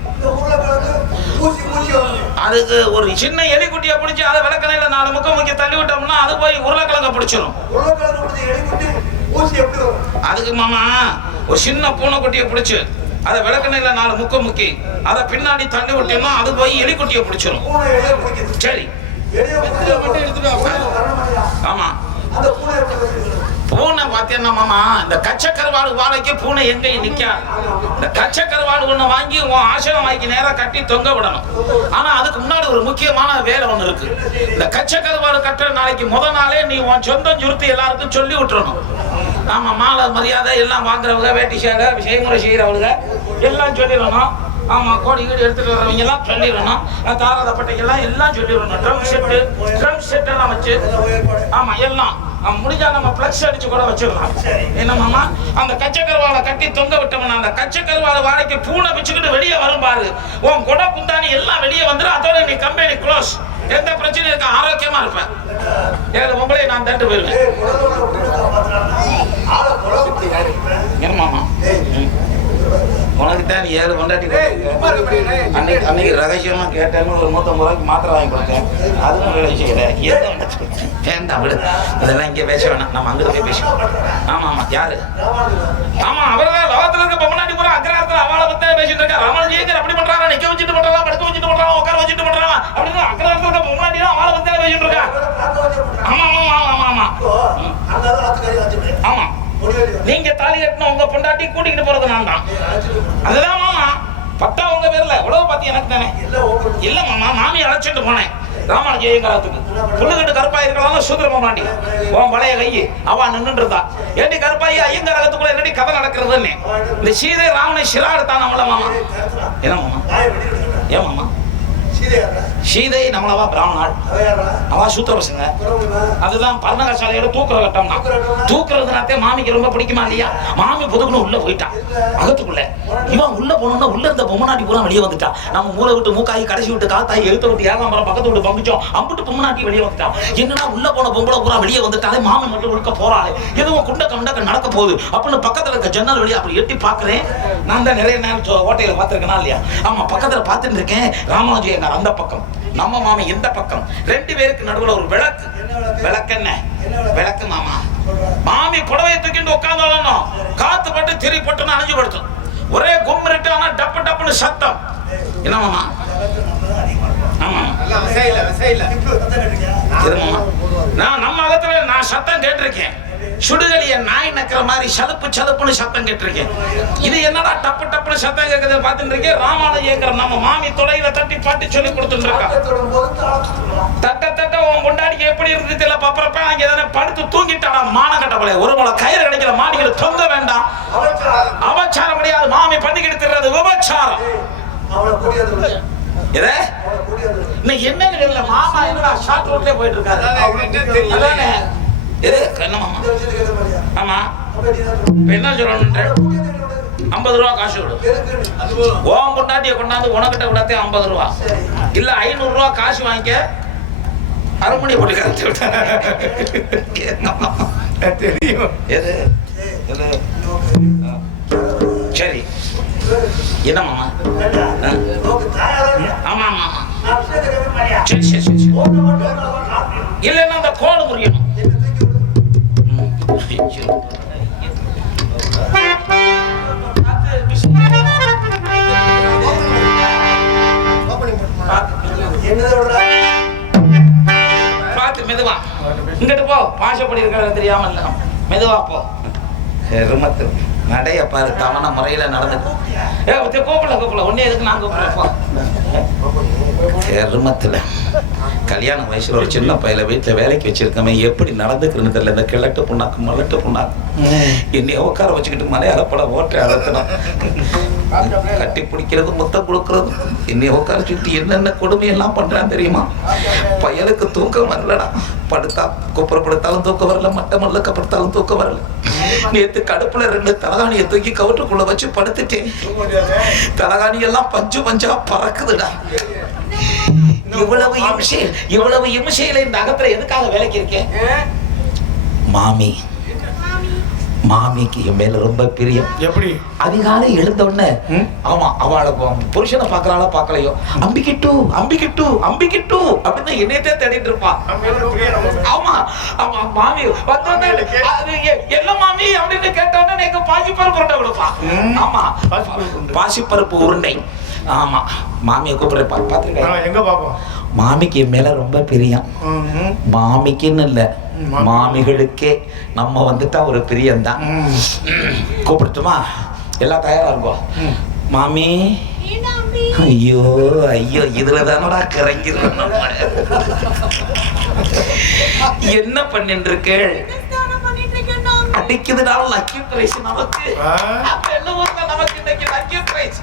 அதுக்கு ஒரு சின்ன எலிக்குட்டியை பிடிச்சி அதை விளக்கணையில 4 முக்க முக்கிய தள்ளி விட்டோம்னா அது போய் உருளைக்கிழங்க பிடிச்சிரும். அதுக்கு மாமா ஒரு சின்ன பூனைக்குட்டியை பிடிச்சு அதை விளக்கணையில 4 முக்க முக்கி அதை பின்னாடி தள்ளி விட்டோம்னா அது போய் எலிக்குட்டியை பிடிச்சிரும். சரி, ஆமா. பூனை பாத்தீங்கன்னா மாமா, இந்த கச்சக்கருவாடு வாழைக்கு பூனை எங்கேயும் நிக்காது. இந்த கச்சக்கருவாடு ஒண்ணு வாங்கி உன் ஆசிரம் வாங்கி நேரா கட்டி தொங்க விடணும். ஆனா அதுக்கு முன்னாடி ஒரு முக்கியமான வேலை ஒண்ணு இருக்கு. இந்த கச்சக்கருவாடு கட்டுற நாளைக்கு முதல் நாளே நீ உன் சொந்தம் சுருத்தி எல்லாருக்கும் சொல்லி விட்டுறணும். ஆமா, மாலை மரியாதை எல்லாம் வாங்குறவங்க, வேட்டி சேலை செய்முறை செய்யறவங்க எல்லாம் சொல்லிடணும். ஆமா, கோடி கீடு எடுத்துட்டு வர்றவங்க எல்லாம் சொல்லிடணும். தாராதப்பட்டைக்கெல்லாம் எல்லாம் சொல்லிடணும். ட்ரம் செட் எல்லாம் வச்சு, ஆமா எல்லாம் முடிஞ்சா நம்ம பிளக்ஸ் அடிச்சு கூட வச்சிடலாம். என்ன மாமா, அந்த கச்சக்கருவாலை கட்டி தொங்க விட்டோம்னா அந்த கச்சக்கருவாலை வாழைக்கு பூனை வச்சுக்கிட்டு வெளியே வரும் பாரு, உன் குட குந்தானி எல்லாம் வெளியே வந்துடும். அதோட நீ கம்பெனி க்ளோஸ். எந்த பிரச்சனையும் இருக்க, ஆரோக்கியமா இருப்பேன். 7 பொம்பளை நான் தட்டு போயிருவேன். என்ன மாமா, உனக்கு தான் 7 பொண்டாட்டி. அன்னைக்கு ரகசியமா கேட்டேன்னு ஒரு 150 ரூபாய்க்கு மாத்திரை வாங்கி கொடுத்தேன். அதுவும் வேண்டாம் விடு, இதெல்லாம் இங்கே பேச வேணாம், நம்ம அங்கே போய் பேசுவோம். ஆமா ஆமா, யாரு? ஆமா, அவர்தான் லோகத்துல இருக்க பொம்மநாட்டி பூரா அக்ராரத்துல அவளை பத்தி பேசிட்டு இருக்கா. ரமணஜியர் அப்படி பண்றாரா, நிக்க வச்சுட்டு பண்றாரா, படுக்க வச்சுட்டு பண்றாரா, உட்கார வச்சுட்டு பண்றாரா அப்படின்னு அக்ராரத்துல இருக்க பொம்மநாட்டி அவளை பத்தி பேசிட்டு இருக்கா. ஆமா ஆமா ஆமா ஆமா ஆமா. நீங்க தாலி கட்டின உங்க பொண்டாட்டி கூட்டிக்கிட்டு போறது நான் தான். அதுதான் மாமா, பட்டா உங்க பேர்ல உழவு பாத்தி எனக்கு தானே. இல்ல மாமா, மாமி அழைச்சிட்டு போனேன் ராமானுஜ ஐயங்காரத்துக்கு. புள்ளுகிட்டு கருப்பாய் இருக்கலாம் சூத்திர பொண்டாட்டி, உன் பழைய கையி அவ நின்றுட்டு இருந்தா. ஏண்டி கருப்பாயி ஐயங்காரத்துக்குள்ள என்னடி கதை நடக்கிறதுன்னு இந்த சீதை ராவணை சிராடுத்தான் நம்மள மாமா. என்ன மாமா? ஏன் மாமா? சீதை நம்மளவா பிராமணாள், அவா சூத்திர பசங்க. அதுதான் பர்ணகசாலையோட தூக்குற கட்டம்னா. தூக்குறதுனாத்தே மாமிக்கு ரொம்ப பிடிக்குமா இல்லையா? மாமி புதுக்குன்னு உள்ள போயிட்டான் அகத்துக்குள்ள. இவன் உள்ள போனோம்னா உள்ள இருந்த பொம்மநாட்டி பூரா வெளியே வந்துட்டா. நம்ம மூளை விட்டு மூக்காயி கடைசி விட்டு காத்தாயி எழுத்த விட்டு ஏகாம்பரம் பக்கத்து விட்டு பம்பிச்சோம். அம்பிட்டு பொம்மநாட்டி வெளியே வந்துட்டான். என்னன்னா உள்ள போன பொம்பளை பூரா வெளியே வந்துட்டாலே, மாமி மட்டும் உழுக்க போறாளே, எதுவும் குண்டக்க முண்டக்க நடக்க போகுது அப்படின்னு பக்கத்துல இருக்க ஜன்னல் வெளியே அப்படி எட்டி பாக்குறேன். நான் தான் நிறைய நேரம் ஓட்டையில பாத்துருக்கேனா இல்லையா? ஆமா, பக்கத்துல பாத்துட்டு இருக்கேன். ராமானுஜ அந்த பக்கம், நம்ம மாமி இந்த பக்கம். 2 பேருக்கு நடுவுல ஒரு விளக்கு. விளக்கு என்ன? விளக்கு மாமா. மாமி புடவையை தூக்கிட்டு உட்கார்ந்தாலும் காத்து பட்டு திரி பட்டுன்னு அணைஞ்சு படுத்தும். ஒரே கும்மிட்டு, ஆனா டப்பு டப்புன்னு சத்தம். என்ன மாமா? ஆமா, நான் நம்ம அகத்துல நான் சத்தம் கேட்டிருக்கேன். சுடுகலிய நாய் நக்கிற மாதிரி சலுப்பு சலுப்புன்னு சத்தம் கேட்டிருக்கேன். இது என்னடா டப்பு டப்புன்னு சத்தம் கேட்கறத பார்த்துட்டு இருக்கேன். ராமானுஜங்கிற நம்ம மாமி தொலைல தட்டி பாட்டி சொல்லி கொடுத்துட்டு இருக்கா. தட்ட தட்ட உன் கொண்டாடிக்கு எப்படி இருந்துச்சு இல்ல பாப்பறப்ப அங்க தானே படுத்து தூங்கிட்டாடா மானகட்ட போல. ஒரு முளை கயிறு கிடைக்கிற மாடிகளை தொங்க வேண்டாம். அபச்சாரம் கிடையாது, மாமி பண்ணிக்கிட்டு திர்றது விபச்சாரம். இன்னைக்கு என்னன்னு தெரியல, மாமா என்னடா ஷார்ட் ரோட்லயே போயிட்டு இருக்காரு. என்ன மாமா? ஆமா, என்ன சொல்லணும்? 50 ரூபா காசு விடு. ஓம் பொண்டாட்டியை கொண்டாந்து உனக்கிட்ட விடத்தே 50 ரூபா இல்ல 500 ரூபா காசு வாங்கிக்க. அரைமணி போட்டு கரைச்சு தெரியும். சரி, என்ன மாமா? ஆமா ஆமா, சரி சரி சரி. இல்லைன்னா அந்த கோடு முறியணும். பார்த்து மெதுவா இங்கிட்டு போ. பாசப்படி இருக்கிறது தெரியாம இல்ல, மெதுவா போ. எருமத்து நடைய பாரு, தவணை முறையில நடந்து கூப்பிடல ஒன்னே எதுக்கு நான் கூப்பிடுறப்போ. எருமத்துல கல்யாண வயசுல ஒரு சின்ன பையில வீட்டுல வேலைக்கு வச்சிருக்கமே எப்படி நடந்துக்கிறன்னு தெரியல. இந்த கிழட்டு புண்ணாக்கு மலட்டு புண்ணாக்கு என்னைய உட்கார வச்சுக்கிட்டு மலையாள படம் ஓட்டை அலத்தணும். கட்டி பிடிக்கிறது, முத்தம் கொடுக்கறது, என்னைய உட்கார சுத்தி என்னென்ன கொடுமையெல்லாம் பண்றான்னு தெரியுமா? பயலுக்கு தூக்கம் வரலடா. படுத்தா குப்புறப்படுத்தாலும் தூக்கம் வரல, மட்டம் மல்ல கப்படுத்தாலும் தூக்கம் வரல. நேத்து கடுப்புல 2 தலகாணியை தூக்கி கவுட்டுக்குள்ள வச்சு படுத்துட்டேன். தலகாணி எல்லாம் பஞ்சு பஞ்சா பறக்குதுடா. இவ்வளவு இம்சையில இந்த அகத்துல எதுக்காக வேலைக்கு இருக்கேன்? மாமி மாமிக்கு என் மேல ரொம்ப பிரியம். எப்படி? அதிகாலை எழுந்த உடனே ஆமா அவளுக்கு புருஷனை பாக்குறாளோ பாக்கலையோ அம்பிக்கிட்டு அம்பிக்கிட்டு அம்பிக்கிட்டு அப்படின்னு என்னையத்தே தேடிட்டு இருப்பா. ஆமா ஆமா மாமி வந்தோடனே என்ன மாமி அப்படின்னு கேட்டோன்னே நீங்க பாசிப்பருப்பு உருண்டை கொடுப்பா. ஆமா பாசிப்பருப்பு உருண்டை. ஆமா மாமியை கூப்பிடுறப்பா பாத்துருக்கேன். எங்க பாப்போம்? மாமிக்கு என் மேல ரொம்ப பிரியம். மாமிக்குன்னு இல்ல மாமிகளுக்கே நம்ம வந்துட்டா ஒரு பிரியம்தான். கூப்பிடுட்டுமா? எல்லாம் தயாரா இருக்கும். மாமி ஐயோ ஐயோ இதுலதானடா கிறங்கிறோம். என்ன பண்ணிட்டு இருக்கு? அடிக்குதுனால லக்கி பிரைஸ் நமக்கு. நமக்கு இன்னைக்கு லக்கி பிரைஸ்.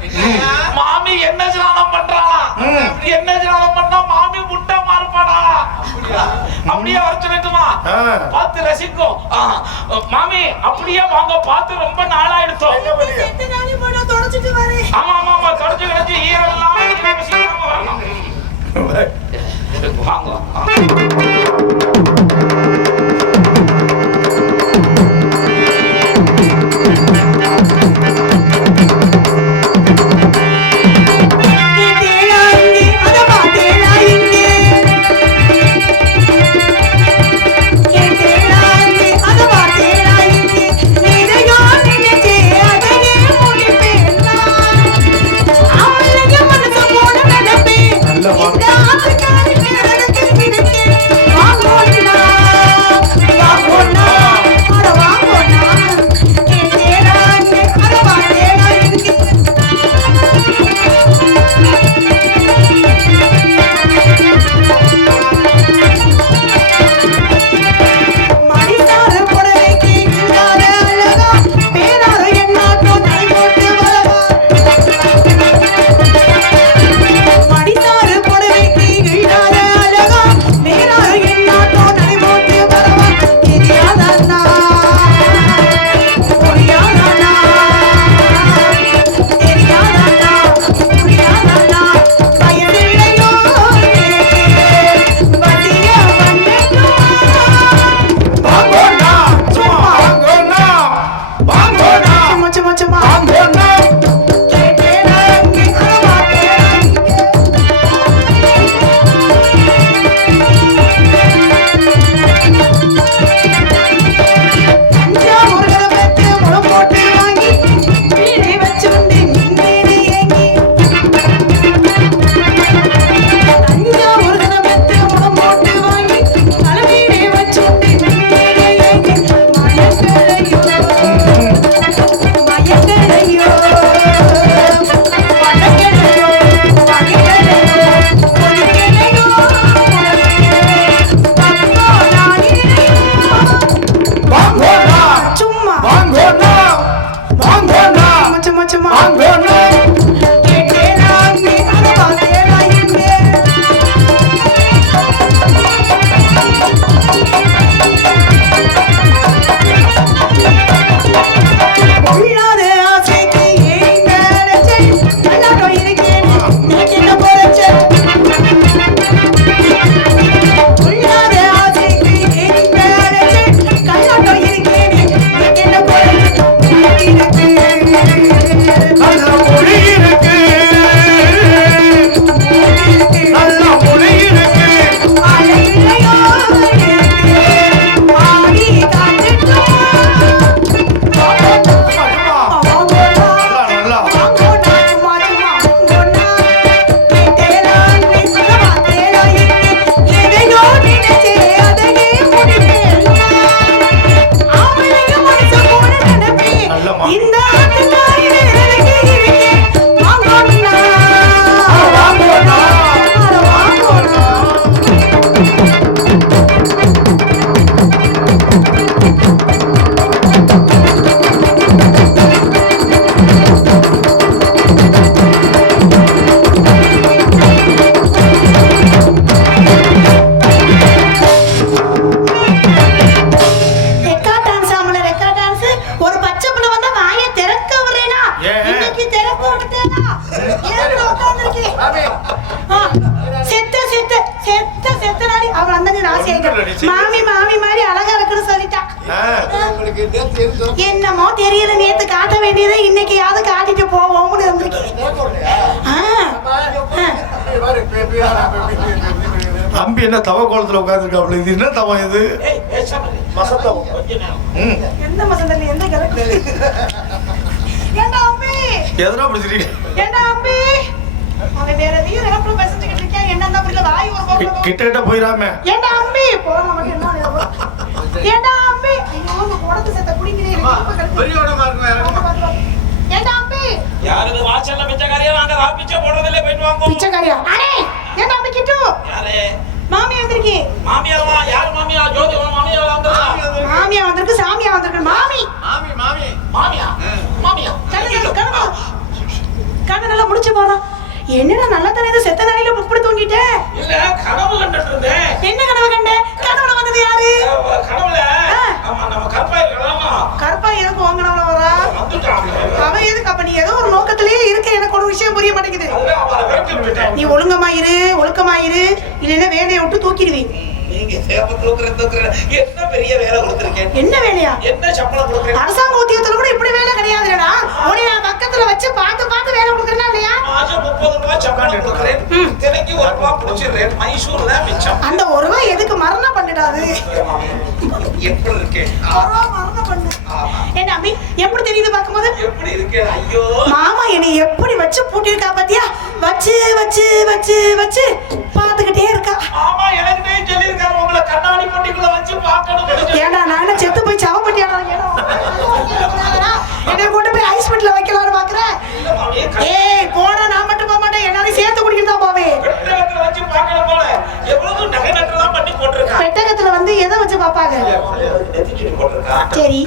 மாமி என்ன ஸ்நானம் பண்றாளா? என்ன ஸ்நானம் பண்ணா மாமி முட்டை மாறுபாடா? அப்படியே வர சொல்லட்டுமா? பார்த்து ரசிக்கும். மாமி அப்படியே வாங்க, பார்த்து ரொம்ப நாளா எடுத்தோம். ஆமா ஆமா ஆமா தொடச்சு கிடச்சு ஈரெல்லாம் வாங்க. பண்ணது ராசி ஆயிட்டேன். மாமி மாமி மாதிரி அழகா இருக்குன்னு சொல்லிட்டா. என்னமோ தெரியல, நேத்து காட்ட வேண்டியதை இன்னைக்கு காட்டிட்டு போவோம்னு இருந்துச்சு. தம்பி என்ன தவ கோலத்துல உட்காந்துருக்காப்ல, இது என்ன தவம் இது? எந்த மசந்தல எந்த கிழக்கு ஏண்டா அம்பி எதனா பிடிச்சிருக்க? ஏண்டா அம்பி அவன் வேற எதையும் நினைப்பு பேசிக்கிட்டு இருக்கேன். என்னன்னா புரியல, வாய் ஒரு போக்கு கிட்ட போயிராம. ஏண்டா அம்பி போன மட்டும் என்ன ஏண்டா அம்பி ஐயோ இந்த குடத்து செத்த குடிக்கிறேன். பெரியவடமா இருக்கு. ஏண்டா அம்பி யாருக்கு வாசல்ல பிச்சைக்காரியா? நாங்க பிச்சை போடுறதில்ல, போயிட்டு வாங்க. பிச்சைக்காரியா? அடே ஏண்டா அம்பி கிட்டு யாரே மாமியா வந்திருக்கே. மாமியாவா? யார் மாமியா? ஜோதி மாமியா வந்தா? மாமியா வந்திருக்கு, சாமியா வந்திருக்கு. மாமி மாமியா மாமியா கண்ண நல்லா முடிச்சு போறான். என்னடா நல்லா தானே செத்த நாளையில புப்படி தூங்கிட்ட? இல்ல, கனவு கண்டுட்டு இருந்தேன். என்ன கனவு கண்ட? கனவுல வந்தது யாரு? கனவுல ஆமா நம்ம கற்பா இருக்கலாமா? கற்பா எதுக்கு வாங்கினவள வரா? அவன் எதுக்கு? அப்ப நீ ஏதோ ஒரு நோக்கத்திலேயே இருக்க. எனக்கு ஒரு விஷயம் புரிய மாட்டேங்குது. நீ ஒழுக்கமாயிரு இல்லைன்னா வேலையை விட்டு தூக்கிடுவீங்க. நீங்க சேப்ப தூக்குற என்ன பெரிய வேலை கொடுத்துருக்கேன்? என்ன வேலையா? என்ன சம்பளம் கொடுக்குறேன்? அரசாங்க உத்தியோகத்துல கூட இப்படி வேலை கிடையாதுடா. உன்னை நான் பக்கத்துல வச்சு பார்த்து வேலை கொடுக்குறேன்னா இல்லையா? மாசம் 30 ரூபாய் சம்பளம் கொடுக்குறேன். தினைக்கு 1 ரூபாய் பிடிச்சிடுறேன். மைசூர்ல மிச்சம். அந்த 1 ரூபாய் எதுக்கு மரணம் பண்ணிடாது? எப்படி இருக்கு? மரணம் பண்ணு. என்ன அம்மி எப்படி தெரியுது பாக்கும்போது? எப்படி இருக்கு? ஐயோ மாமா என்னை எப்படி வச்சு பூட்டிருக்கா பாத்தியா? வச்சு வச்சு வச்சு வச்சு பாத்துக்கிட்டே இருக்கா. ஆமா, எனக்கு சொல்லியிருக்காரு உங்களை கண்ணாடி போட்டிக்குள்ள வச்சு பார்க்கணும். ஏண்டா நான் செத்து போய் சவப்பட்டியாடா? என்னை கொண்டு போய் ஹாஸ்பிட்டல்ல வைக்கலாம்னு பாக்குறேன். ஏய் போனா நான் மட்டும் போக மாட்டேன், எல்லாரையும் சேர்த்து குடிக்கிட்டு தான் போவேன். பெட்டகத்துல வச்சு பார்க்கணும் போல. எவ்வளவு நகை நட்டெல்லாம் பண்ணி போட்டிருக்கா. பெட்டகத்துல வந்து எதை வச்சு பாப்பாங்க? சரி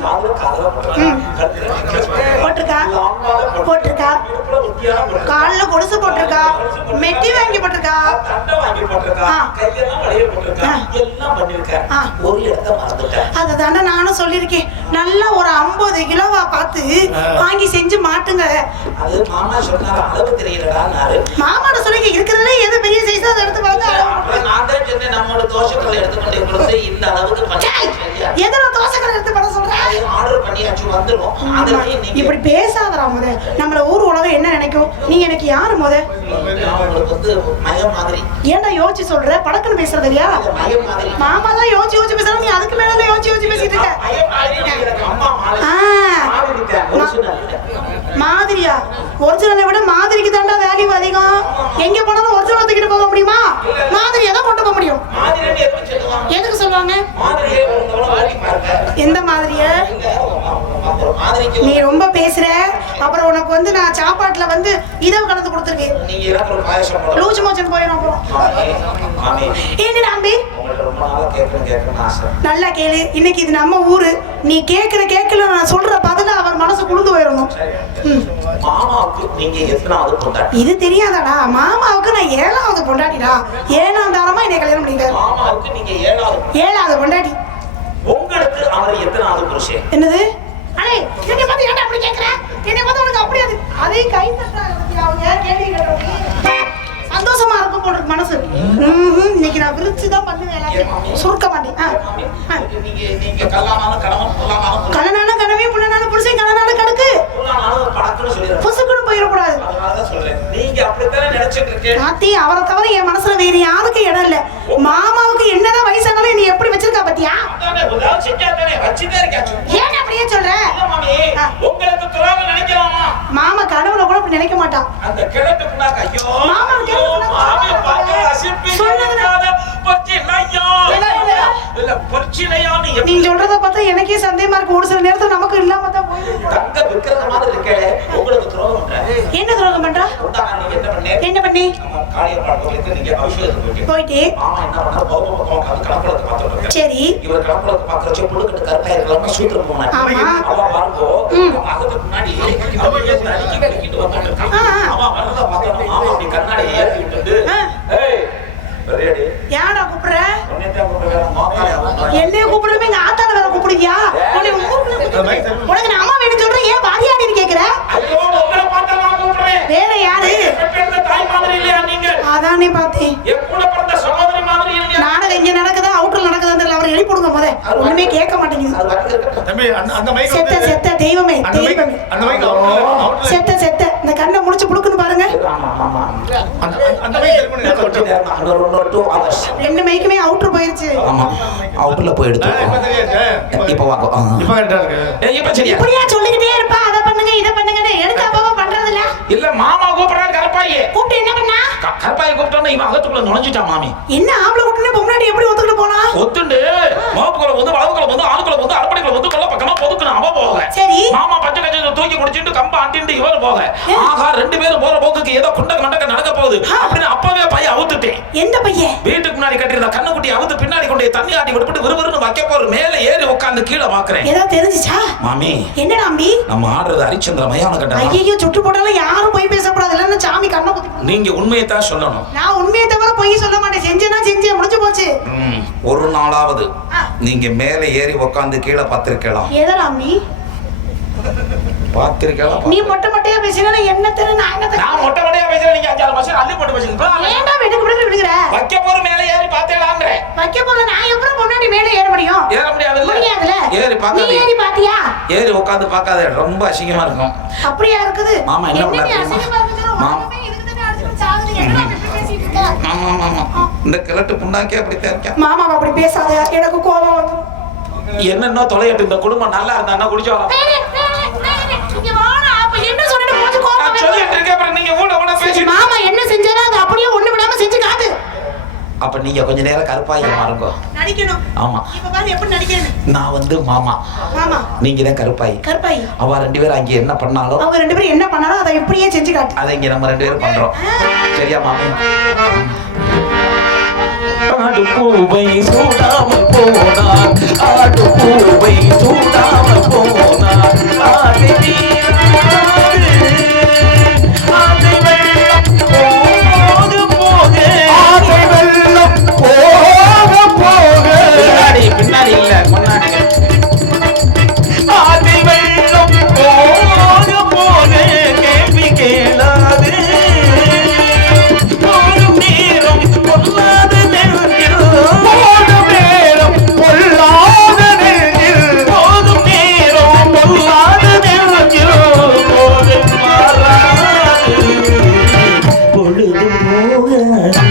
போட்டிருக்கா, கால்ல கொலுசு போட்டிருக்கா, மெட்டி வாங்கி போட்டிருக்கா, அதுதாண்டா நானும் சொல்லிருக்கேன். நல்லா ஒரு 50 கிலோவா பார்த்து வாங்கி செஞ்சு மாட்டுங்க. அது மாமா சொன்னாரு, அளவு தெரியலடா. மாமாட சொல்லி இருக்கிறதுல எது பெரிய சைஸா அதை எடுத்து பார்த்து நான் தான் சொன்னேன், நம்மளோட தோசைக்கல்லை எடுத்துக்கொண்டே கொடுத்து இந்த அளவுக்கு எதோ தோசைக்கல்லை எடுத்து பண்ண சொல்றேன். ஆர்டர் பண்ணியாச்சு, வந்துடும். இப்படி பேசாதரா முத. நம்மள ஊர் உலகம் என்ன நினைக்கும்? நீ எனக்கு யாரு முத? வந்து மயம் மாதிரி. ஏன்டா யோசிச்சு சொல்ற? படக்குன்னு பேசுறது இல்லையா? மாமா தான் யோசிச்சு பேசுற, நீ அதுக்கு மேல யோசிச்சு பேசிட்டு இருக்க. மாதிரியா? ஒரிஜினலை விட மாதிரிக்கு தாண்டா வேல்யூ அதிகம். எங்க போனாலும் ஒரிஜினல் தூக்கிட்டு போக முடியுமா? மாதிரியை தான் கொண்டு போக முடியும். எதுக்கு சொல்லுவாங்க? எந்த மாதிரிய? நீ ரொம்ப பேசுற. அப்புறம் உனக்கு வந்து நான் சாப்பாட்டுல வந்து இதவு கலந்து கொடுத்துருக்கேன். லூச்சு மோச்சன் போயிடும். அப்புறம் என்ன நம்பி நல்லா கேளு. இன்னைக்கு இது நம்ம ஊரு. நீ கேட்கல நான் சொல்ற பதில அவர் மனசு குளிர்ந்து போயிடணும். இது தெரியாதாடா? மாமாவுக்கு நான் 7வது பொண்டாட்டிடா. 7ஆம் தாரமா என்னை கல்யாணம் பண்ணிட்டாரு. 7வது பொண்டாட்டி. உங்களுக்கு அவர் எத்தனாவது புருஷன்? என்னது? அடே என்னை பார்த்து ஏன்டா அப்படி கேக்குற? என்னை பார்த்து உனக்கு அப்படி அதே கை தட்டுறாங்க. அவங்க கேள்வி கேட்டோம். சந்தோஷமா இருக்கும் போல இருக்கு மனசு. இன்னைக்கு நான் விரிச்சு தான் பண்ணுவேன், எல்லாத்தையும் சுருக்க மாட்டேன். கலனான கனவே புள்ளனான புருஷன் கலனான கணக்கு புசுக்குன்னு போயிடக்கூடாது. நாத்தி அவரை தவிர என் மனசுல வேற யாருக்கு இடம் இல்ல. மாமாவுக்கு என்னதான் வயசானாலும் நீ எப்படி வச்சிருக்கா பாத்தியா? ஏன் அப்படியே சொல்ற? மாமா கனவுல கூட அப்படி நினைக்க மாட்டான். மாமா நீ சொல்றத பார்த்தா எனக்கே சந்தேகமா இருக்கு. ஒரு சில நேரத்துல நமக்கு இல்லாம தான் என்ன துரோகம் பண்றா? என்ன பண்ணி போயிட்டு சரி யாரா கூப்பிடுற? என்னைய கூப்பிடுறது எங்க ஆத்தால வேற கூப்பிடுவியா? உனக்கு நான் அம்மா வேணும் சொல்றேன், ஏன் வாரியாடின்னு கேக்குற? வேற யாரு? அதானே பார்த்தேன். நாடகம் இங்க நடக்குதா? கொடுங்க முத. ஒண்ணுமே கேட்க மாட்டேங்குது. தம்பி அந்த மைக் செத்த செத்த தெய்வமே தெய்வமே. அந்த மைக் செத்த செத்த இந்த கண்ணை முடிச்சு புடுக்குன்னு பாருங்க. அந்த மைக் எடுக்கணும். ரெண்டு மைக்குமே அவுட்டர் போயிருச்சு. ஆமா அவுட்டர்ல போய் எடுத்து இப்ப வாங்க. இப்ப கரெக்டா இருக்கு. இப்ப சரியா இப்படியா சொல்லிக்கிட்டே இருப்பா. அத பண்ணுங்க இத பண்ணுங்கன்னு எடுத்து அப்பா பண்றது இல்ல. இல்ல மாமா கூப்பிடுறாரு கருப்பாயி. கூப்பிட்டு என்ன பண்ணா? கருப்பாயி கூப்பிட்டோன்னு இவன் அகத்துக்குள்ள நுழைஞ்சிட்டான் மாமி. என்ன ஆம்பளை கூப்பிட்டு பொம்னாடி எப்படி ஒத்துக்கிட்டு போனா? ஒத்துண்டு மோப்புக்குள்ள வந்து வளவுக்குள்ள வந்து ஆளுக்குள்ள வந்து அடுப்படைக்குள்ள வந்து கொல்ல பக்கமா பொதுக்குன்னு அவ போக. சரி மாமா பச்சை கஞ்சி தூக்கி குடிச்சிட்டு கம்ப ஆட்டிட்டு இவர் போக. ஆகா ரெண்டு பேரும் போற போக்குக்கு ஏதோ குண்டக்க மண்டக்க நடக்க போகுது அப்படின்னு அப்பவே பையன் அவுத்துட்டேன். எந்த பையன்? வீட்டுக்கு முன்னாடி கட்டிருந்த கண்ணுக்குட்டி அவுத்து பின்னாடி கொண்டு தண்ணி ஆட்டி விட்டுட்டு விறுவிறுன்னு வைக்க போற மேல ஏறி உட்கார்ந்து கீழே பாக்குறேன். ஏதோ தெரிஞ்சுச்சா? மாமி என்னடா அம்பி நம்ம ஆடுறது ஹரிச்சந்திர மயான கட்டணம். ஐயோ சுட்டு போட்டாலும் யாரும் போய் பேசக்கூடாது. இல்லன்னா சாமி கண்ணை குத்தி. நீங்க உண்மையை தான் சொல்லணும். நான் உண்மையை தவிர பொய் சொல்ல மாட்டேன். செஞ்சேன்னா செஞ்சேன் முடிஞ்சு போச்சு. ஒரு நாளாவது நீங்க மேல ஏறி உட்கார்ந்து கீழே பார்த்திருக்கலாம். ஏதா அம்பி பார்த்திருக்கலாம். நீ மொட்டை மொட்டையா பேசினா என்ன தெரியும்? நான் மொட்டை மொட்டையா பேசுறேன். நீங்க 5-6 மாசம் அள்ளி போட்டு பேசுங்க. ஏன்டா வெடுக்கு வெடுக்கு விடுங்கற? வைக்க போற மேல ஏறி பார்த்தேலாம்ங்கற. வைக்க போற நான் எப்பறம் முன்னாடி மேலே ஏற முடியும்? ஏற முடியாதுல்ல. முடியாதுல. ஏறி பார்க்காத. நீ ஏறி பாத்தியா? ஏறி உட்கார்ந்து பார்க்காத. ரொம்ப அசிங்கமா இருக்கும். அப்படியே இருக்குது. மாமா என்ன பண்றாரு? அசிங்கமா இருக்குது. மாமா இதுக்கு தான அடிச்சு சாகுது. என்னடா இப்படி பேசிட்டு இருக்க? மாமா இந்த கிழட்டு புண்ணாக்கே அப்படி தேர்க்க. மாமா அப்படி பேசாத. எனக்கு கோபம் வந்து. என்னன்னோ தொலையட்டு. இந்த குடும்பம் நல்லா இருந்தானா குடிச்சு வரலாம். இங்க வாடா. அப்ப என்ன சொல்லிட்டு போச்சு கோபம்? சொல்லிட்டு இருக்க. அப்புறம் நீங்க ஊட பேசி மாமா என்ன செஞ்சாரோ அது அப்படியே ஒண்ணு விடாம செஞ்சு காட்டு. அப்ப நீங்க கொஞ்ச நேரம் கருப்பாயி மாறுங்க. நடிக்கணும். ஆமா. இப்ப பாரு எப்படி நடிக்கணும். நான் வந்து மாமா. மாமா. நீங்க தான் கருப்பாயி. கருப்பாயி. அவ ரெண்டு பேரும் அங்க என்ன பண்ணாலும் அவங்க ரெண்டு பேரும் என்ன பண்ணாலும் அதை இப்படியே செஞ்சு காட்டு. அதை இங்க நம்ம ரெண்டு பேரும் பண்றோம். சரியா மாமி? ஆடு பூவை சூடாமல் போனார். ஆடு பூவை சூடாமல் போனார். ஆதி வீரனாடு ஆதி வெள்ளம் போக போக ஆதி வெள்ளம் போக போக பின்னாடி இல்ல முன்னாடி. ஆதி வெள்ளம் போக போக கேள்வி கேளாது போடும் நேரம் பொல்லாத நெஞ்சில் போடும் நேரம் பொல்லாத நெஞ்சில் போடும் நேரம் பொல்லாத நெஞ்சில் போதும் மாறாது பொழுது போகாது.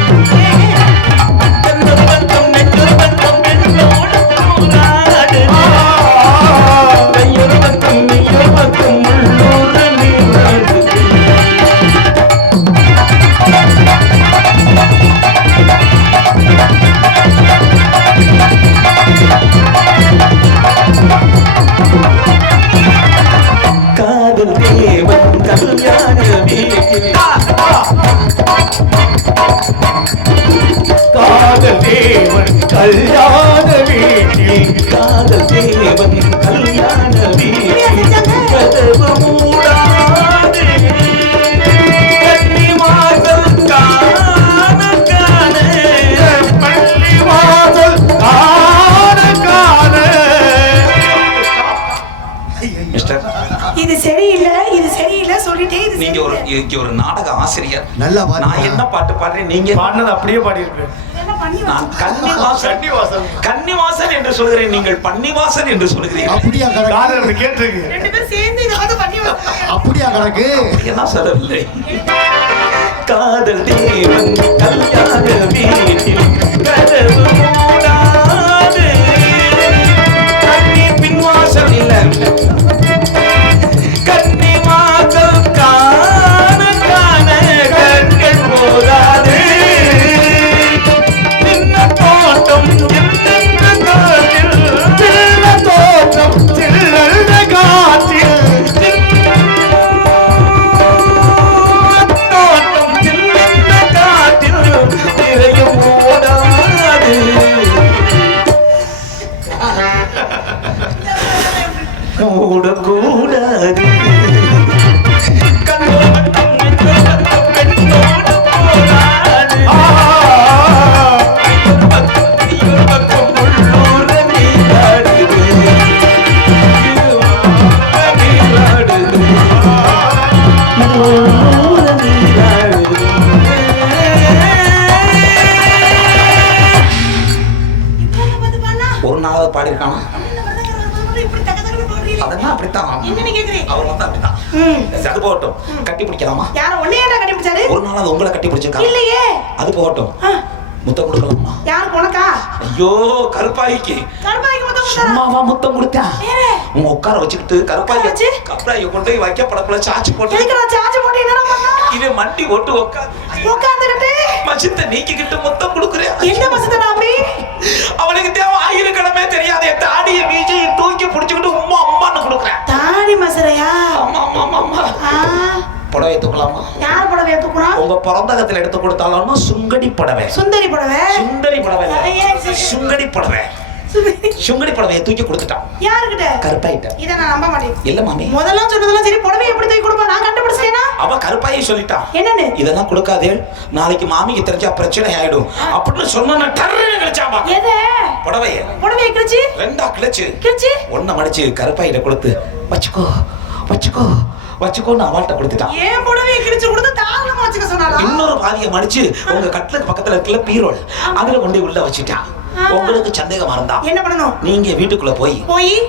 காதல் தேவன் கல்யாண வீட்டில் காதல் தேவன் கல்யாண வீட்டில் காதல் தேவன் கல்யாண வீட்டில் கதவு மூடாது கன்னி வாசல் காண காண பள்ளி வாசல் காண காண. மிஸ்டர் இது சரியில்லை இது சரியில்லை சொல்லிட்டே இது நீங்க ஒரு நாடக ஆசிரியர். நல்லா பாருங்க. நான் என்ன பாட்டு பாடுறேன்? நீங்க பாடுனது அப்படியே பாடி இருப்பேன். என்ன பண்ணி நான் கன்னிவாசன் என்று சொல்கிறேன். நீங்கள் பன்னிவாசன் என்று சொல்கிறீர்கள். அப்படியா கணக்கு? காதல் அப்படி கேட்டிருக்கு. ரெண்டு பேரும் சேர்ந்து இத வந்து பண்ணி அப்படியா கணக்கு? என்ன சொல்லவில்லை. காதல் தேவன் கல்யாண வீட்டில் கதவு மூடாது கன்னி பின்வாசல் இல்ல கன்னி வாசல் காண காண கண்கள் போதாது சின்ன தோட்டம் சின்ன காற்றில் சின்ன தோட்டம் சின்ன காற்றில் தோட்டம் சின்ன காற்றில் நிறையும் ஓடாது. ஓடக்கூடாது கண்ணோடு மட்டும் பெண்ணோடு போடாது பக்கம் உள்ளூர நீராடுது நீராடுது உள்ளூர நீராடுது. இப்போ வந்து பண்ணா ஒரு நாளாவது பாடியிருக்கானா? இப்படி தக தகன்னு பாடுறீங்க. அதெல்லாம் அப்படித்தான். என்னன்னு கேக்குறீங்க? அவர் வந்து அப்படித்தான். அது போகட்டும். கட்டி பிடிக்கலாமா? யார ஒன்னேடா கட்டி பிடிச்சாரு? ஒரு நாளாவது உங்களை கட்டி பிடிச்சிருக்கா? இல்லையே. அது போகட்டும். முத்தம் கொடுக்கலாமா? யாருக்கு உனக்கா? ஐயோ கருப்பாய்க்கு. கருப்பாய்க்கு முத்தம் கொடுத்தா? சும்மாவா முத்தம் கொடுத்தா? உங்க உட்கார வச்சுக்கிட்டு கருப்பாய் வச்சு கருப்பாயை கொண்டு போய் வைக்க படக்குள்ள சாச்சு போட்டு. எதுக்குடா சாச்சு போட்டு என்னடா பண்ணா? இவன் மண்டி ஓட்டு உட்கார்ந்துகிட்டு மசித்த நீக்கிக்கிட்டு முத்தம் கொடுக்குறேன். என்ன மசித்தடா அப்படி? அவனுக்கு தேவை ஆயிரக்கணமே தெரியாத தாடிய வீச்சையை தூக்கி பிடிச்சுக்கிட்டு உம்மா அம்மான்னு கொடுக்குறேன். தாடி மசரையா? அம்மா அம்மா அம்மா. புடவை தூக்கலாமா? யார் புடவை தூக்குறா? உங்க பிறந்தகத்துல எடுத்து கொடுத்தாலும் சுங்கடி புடவை. சுந்தரி புடவை? சுந்தரி புடவை. சுங்கடி புடவை. சுங்கடி புடவையை தூக்கி கொடுத்துட்டான். யாருக்கிட்ட? கருப்பாயிட்ட. இத நான் நம்ப மாட்டேன். இல்ல மாமி. முதல்ல சொன்னதெல்லாம் சரி, புடவை எப்படி தூக்கி கொடுப்பா? நான் கண்டுபிடிச்சேனா? அவ கருப்பாயை சொல்லிட்டான். என்னன்னு? இதெல்லாம் கொடுக்காதே, நாளைக்கு மாமிக்கு தெரிஞ்சா பிரச்சனை ஆயிடும் அப்படின்னு சொன்ன டர்ன்னு கிழிச்சாமா. எதை? புடவையை கிழிச்சு ரெண்டா கிழிச்சு ஒன்ன மடிச்சு கருப்பாயிட்ட கொடுத்து வச்சுக்கோ வச்சுக்கோ வச்சுக்கோன்னு அவள்கிட்ட கொடுத்துட்டான். ஏன் புடவையை கிழிச்சு கொடுத்து தாராளமா வச்சுக்க சொன்னாளா? இன்னொரு பாதியை மடிச்சு உங்க கட்டிலுக்கு பக்கத்துல இருக்கல பீரோல் அதுல கொண்டு உள்ள வச்சுட்டான். உங்களுக்கு சந்தேகமா இருந்தா என்ன பண்ணணும்? நீங்க வீட்டுக்குள்ள போய்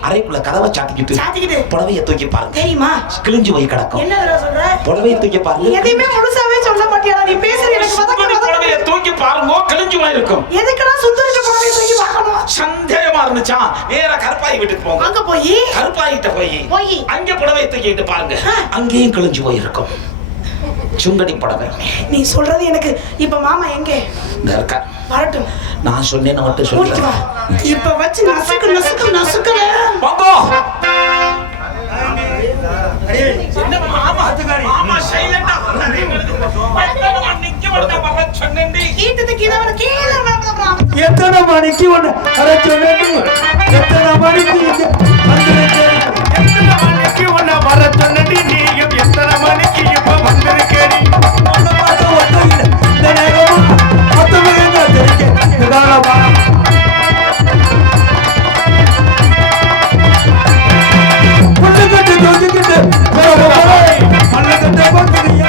அறைக்குள்ள கதவை சாத்திக்கிட்டு புடவையை தூக்கி பாருங்க. தெரியுமா? கிழிஞ்சு போய் கிடக்கும். என்ன சொல்ற? புடவையை தூக்கி பாருங்க. எதையுமே முழுசாவே சொல்ல மாட்டியாடா நீ? பேசுற எனக்கு புடவையை தூக்கி பாருங்க, கிழிஞ்சு போய் இருக்கும். எதுக்குடா சுந்தரிட்ட புடவையை தூக்கி பார்க்கணும்? சந்தேகமா இருந்துச்சா நேர கருப்பாய் வீட்டுக்கு போங்க. அங்க போய் கருப்பாயிட்ட போய் அங்க புடவையை தூக்கிட்டு பாருங்க, அங்கேயும் கிழிஞ்சு போய் இருக்கும். சுங்கடி புடவை. நீ சொல்றது எனக்கு இப்ப மாமா எங்க இருக்கா? வரட்டும். நான் சொன்னேன்னு மட்டும் சொல்லுங்க. இப்ப வச்சு நசுக்கல. போங்கோ. என்ன மாமா அதுகாரி மாமா சைலண்டா நிக்க வந்த வர சொன்னேன்டி. கீட்டது கீழவன கீழ எத்தனை மணிக்கு ஒண்ணு அரை சொன்னேன். எத்தனை மணிக்கு எத்தனை மணிக்கு ஒண்ணு வர சொன்னடி. நீங்க எத்தனை மணிக்கு இப்ப வந்திருக்கேன். இந்த நேரம் மொத்தமாக தெரியும். புள்ளுக்கட்டு தூக்கிக்கிட்டு மல்லக்கட்டை பார்க்குறீங்க.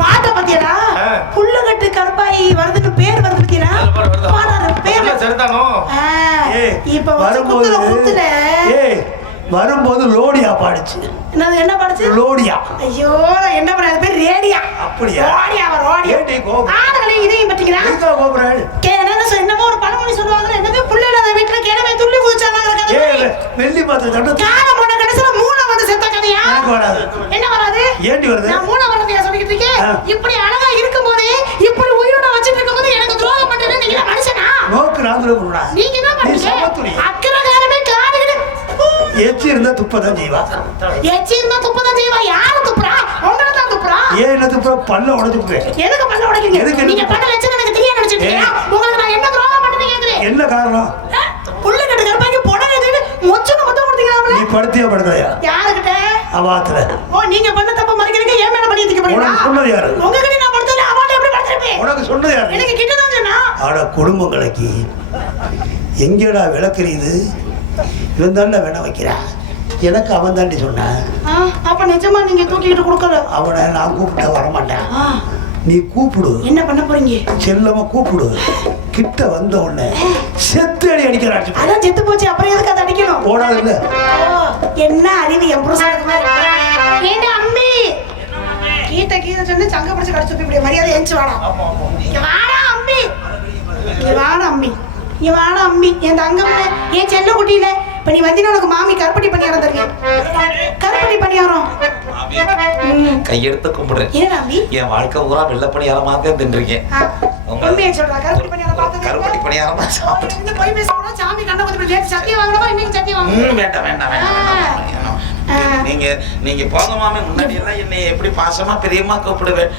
பாட்ட பத்தியடா? புள்ளுக்கட்டு கருப்பாயி வருதுன்னு பேர் வருது பத்தியடா? பேர் சரிதானோ? இப்ப வரும்போது வரும்போது லோடியா பாடுச்சு. என்ன பாடுச்சு? லோடியா. ஐயோ என்ன பண்ண? அது பேர் ரேடியா. அப்படியா? ரோடியா. ஆடுகளே இதையும் பத்திக்கிறா? என்னமோ ஒரு பழமொழி சொல்லுவாங்க. என்னது புள்ளையில வீட்டுல கிழமை துள்ளி குதிச்சாங்க. வெள்ளி பார்த்து தட்டு காண போன கடைசியில மூணா வந்து செத்த கதையா? வராது. என்ன வராது? ஏண்டி வருது? நான் மூணா வரதையா சொல்லிக்கிட்டு இருக்கேன். இப்படி அழகா இருக்கும் போது இப்படி உயிரோட வச்சிட்டு இருக்கும் போது எனக்கு துரோகம் பண்றது நீங்க மனுஷனா? நோக்கு நாதுல குருடா. நீங்க என்ன பண்றீங்க? அக்கறகாரமே காதுகிட்டு எச்சி இருந்தா துப்பதான் செய்வா. எச்சி இருந்தா துப்பதான் செய்வா. யாரு துப்புறா? உங்கள தான் துப்புறா. ஏன் என்ன துப்புற? பல்ல உடைச்சுப்பே. எதுக்கு பல்ல உடைக்கிறீங்க? எதுக்கு? நீங்க பண்ண லட்சணம் எனக்கு தெரியாது நினைச்சிட்டு இருக்கீங்க. உங்களுக்கு நான் என்ன துரோகம் பண்ணேன்னு கேக்குறேன். என்ன காரணம்? புள்ள கட்டு கருப்பாக்கி புடவை எடுத்து மொச்சன மொத்தம் கொடுத்தீங்களாம்ல. நீ படுத்தியா படுக்கலையா? யாருகிட்ட? அவாத்துல. ஓ நீங்க பண்ண தப்பு மறைக்கிறீங்க. ஏன் மேல பண்ணி தீக்க போறீங்க? உனக்கு சொன்னது யாரு? உங்ககிட்ட நான் படுத்தல. அவாட்ட எப்படி படுத்துறீங்க? உனக்கு சொன்னது யாரு? எனக்கு கிட்ட தான் சொன்னா. ஆட குடும்பங்களுக்கு எங்கடா விளக்குறது? இவன் தாண்டா வேண வைக்கிறா. எனக்கு அவன் தாண்டி சொன்னான். அப்ப நிஜமா நீங்க தூக்கிட்டு கொடுக்கல? அவனை நான் கூப்பிட்டா வரமாட்டேன். நீ கூப்பிடு. என்ன பண்ண போறீங்க? செல்லமா கூப்பிடு. கிட்ட வந்த உடனே செத்து அடி அடிக்கிறாச்சு. அதான் செத்து போச்சு. அப்புறம் எதுக்கு அதை அடிக்கணும்? போடாது இல்ல. என்ன அறிவு என் புருஷனுக்கு மாதிரி. ஏண்ட அம்மி கீட்ட சொன்னு சங்க பிடிச்சு கடிச்சு இப்படி மரியாதை எஞ்சி வாடா. வாடா அம்மி. வாடா அம்மி. வாடா அம்மி. என் தங்கம் என் செல்ல குட்டியில இப்ப நீ வந்தீங்கன்னா உனக்கு மாமி கருப்பட்டி பணியாரம் தருவேன். கருப்பட்டி பணியாரம் கையெடுத்து கும்பிடுறேன். ஏன் அம்மி? என் வாழ்க்கை பூரா வெள்ளை பணியாரமா தான் தின்றுருக்கேன். உண்மையை சொல்றா. கருப்பட்டி பணியாரம் பார்த்தது? கருப்பட்டி பணியாரமா சாப்பிட்டு போய் பேசணும். சாமி கண்ண கொஞ்சம் நேற்று சத்தியம் வாங்கணுமா? இன்னைக்கு சத்தியம் வாங்கணும்? வேண்டாம் வேண்டாம் வேண்டாம். நீங்க போங்க மாமே. முன்னாடி எல்லாம் என்னை எப்படி பாசமா பெரியம்மா கூப்பிடுவேன்.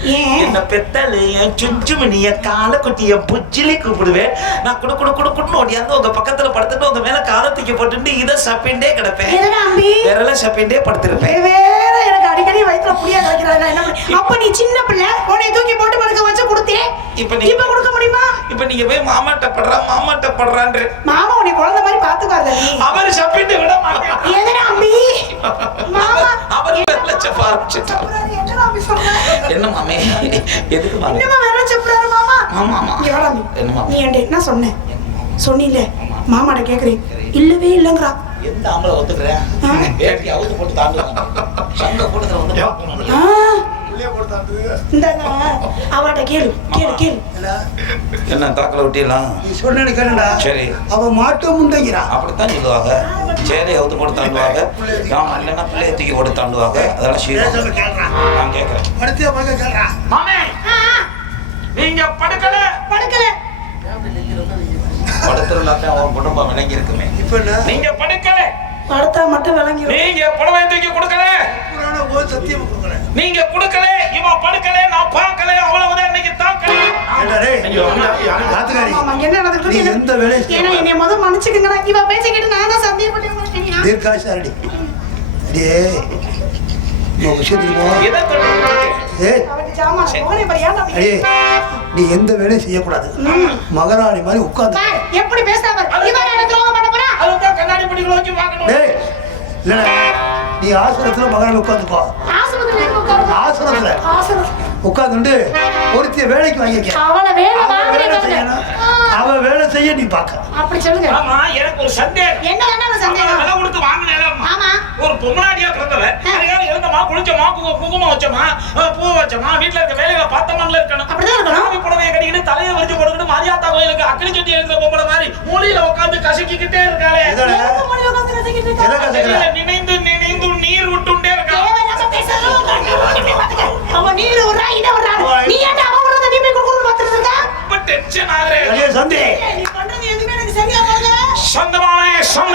என்ன பெத்தலு என் சுஞ்சுமணிய காலை குட்டிய புச்சிலி கூப்பிடுவேன். நான் குடு குடு குடு குடுன்னு ஓடியாந்து உங்க பக்கத்துல படுத்துட்டு உங்க மேல காலை தூக்கி போட்டுட்டு இதை சப்பிண்டே கிடப்பேன். விரல சப்பிண்டே படுத்திருப்பேன். வேற எனக்கு அடிக்கடி மறுபடியும் வயித்துல புளியா கலக்கிறாங்க என்ன பண்ணி? அப்ப நீ சின்ன பிள்ளை உன்னை தூக்கி போட்டு படுக்க வச்சு கொடுத்தே இப்ப கொடுக்க முடியுமா? இப்ப நீங்க போய் மாமாட்ட படுறான்ற மாமா உன்னை குழந்தை மாதிரி பாத்துக்காரு அவர் சப்பிட்டு விட மாட்டேன் எதனா அம்பி மாமா அவர் லட்சம் ஆரம்பிச்சுட்டார் என்னடா அம்பி சொல்ற? என்ன மாமே எதுக்கு மாமே என்னமா வேற செப்புறாரு மாமா? ஆமா ஆமா இங்க வாடா அம்பி. என்ன மாமா? நீ என்கிட்ட என்ன சொன்ன? சொன்னில மாமாட்ட கேக்குறேன் இல்லவே இல்லங்கறா. எந்த ஆம்பளை ஒத்துக்கிறேன் வேட்டி அவுத்து போட்டு தாண்டுவாங்க சங்க கூட்டத்துல வந்து பார்க்கணும் இந்தாங்க அவட்ட கேளு கேளு கேளு. என்ன தாக்கல விட்டிடலாம் நீ சொன்னு கேளுடா. சரி அவ மாட்டும் முண்டைங்கிறா. அப்படித்தான் சொல்லுவாங்க சேலை அவுத்து போட்டு தாண்டுவாங்க ஆமா இல்லைன்னா பிள்ளைய தூக்கி போட்டு தாண்டுவாங்க அதெல்லாம் சீக்கிரம் நான் கேட்கறேன் படுத்தியா படுக்க கேள்றா. மாமே நீங்க படுக்கல படுக்கல படுத்துறதுல அவன் குடும்பம் விளங்கி இருக்குமே இப்ப என்ன நீங்க படுக்கல படுத்தா மட்டும் விளங்கிரும். நீங்க புடவை தூக்கி கொடுக்கல புராண போய் சத்தியம் கொடுக்குறேன். நீங்க கொடுக்கல இவன் படுக்கல நான் பார்க்கல அவ்வளவுதான் இன்னைக்கு தாக்கல ஏண்டா டேய், ஆத்துக்காரி, ஆமா என்ன நடந்துட்டு நீ எந்த வேலையும் செய்ய ஏன்னா என்னைய முதல் மன்னிச்சுக்கங்கடா. இவ பேச்ச கேட்டு நான் தான் சந்தேகப்பட்டேன் உங்களுக்கு. தீர்க்காசாரடி. டேய், உன் விஷயத்துக்கு போ. எதை சொல்றீங்க? ஏய், அவட்ட ஜாமா போனே பாரு ஏன்டா அப்படி? அடே, நீ எந்த வேலையும் செய்யக்கூடாது. மகாராணி மாதிரி உட்கார்ந்து. பாரு எப்படி பேசுறா பாரு. இவ என்ன துரோகம் பண்ண போறா? அதுதான் கண்ணாடி படிக்கல வச்சு பார்க்கணும் டேய், இல்லடா, நீ ஆசனத்துல மகாராணி உட்காந்துக்கோ. ஆஸ்பத்திரியில எங்க உட்காருவா? ஆசனத்துல ஆஸ்பத்திரி. உட்காந்துட்டு ஒருத்திய வேலைக்கு வாங்கியிருக்கேன். அவள வேலை அவ வேலை வாங்குறீங்க. செய்யணும். அவ வேலை செய்ய நீ பாக்க. அப்படி சொல்லுங்க. ஆமா எனக்கு ஒரு சந்தேகம் என்ன தானே அவன் சந்தேகம்? விலை கொடுத்து வாங்கினேன் ஆமா. ஒரு பொம்மனாடியா பிறந்தவ அதுக்காக எழுந்தமா குளிச்சமா குங்குமம் வச்சமா பூ வச்சமா வீட்டுல இருக்க வேலைகளை பார்த்தமான்ல இருக்கணும் அப்படிதான் இருக்கணும். சாமி புடவையை கட்டிக்கிட்டு தலையை வச்சு போட்டுக்கிட்டு மாரியாத்தா கோயிலுக்கு அக்கினி சுத்தி எழுந்த பொம்பளை மாதிரி மூலையில உட்காந்து கசக்கிக்கிட்டே இருக்காளே எதோட? எங்க மொழி உட்கார்ந்து கத்திக்கிட்டு இருக்கா? எதை கசக்குற? தெரியல, நினைந்து நினைந்து நீர் விட்டுண்டே இருக்கா தேவையில்லாம பேசாத அவன் நீர் விடுறா இதை விடுறா. நீ ஏன்டா அவன் விடுறத நீ போய் கொடுக்கணும்னு பார்த்துட்டு இருக்க? ரொம்ப டென்ஷன் ஆகுறேன் அடே சந்தி, நீ பண்றது எதுவுமே எனக்கு சரியா வரல. சொந்தமான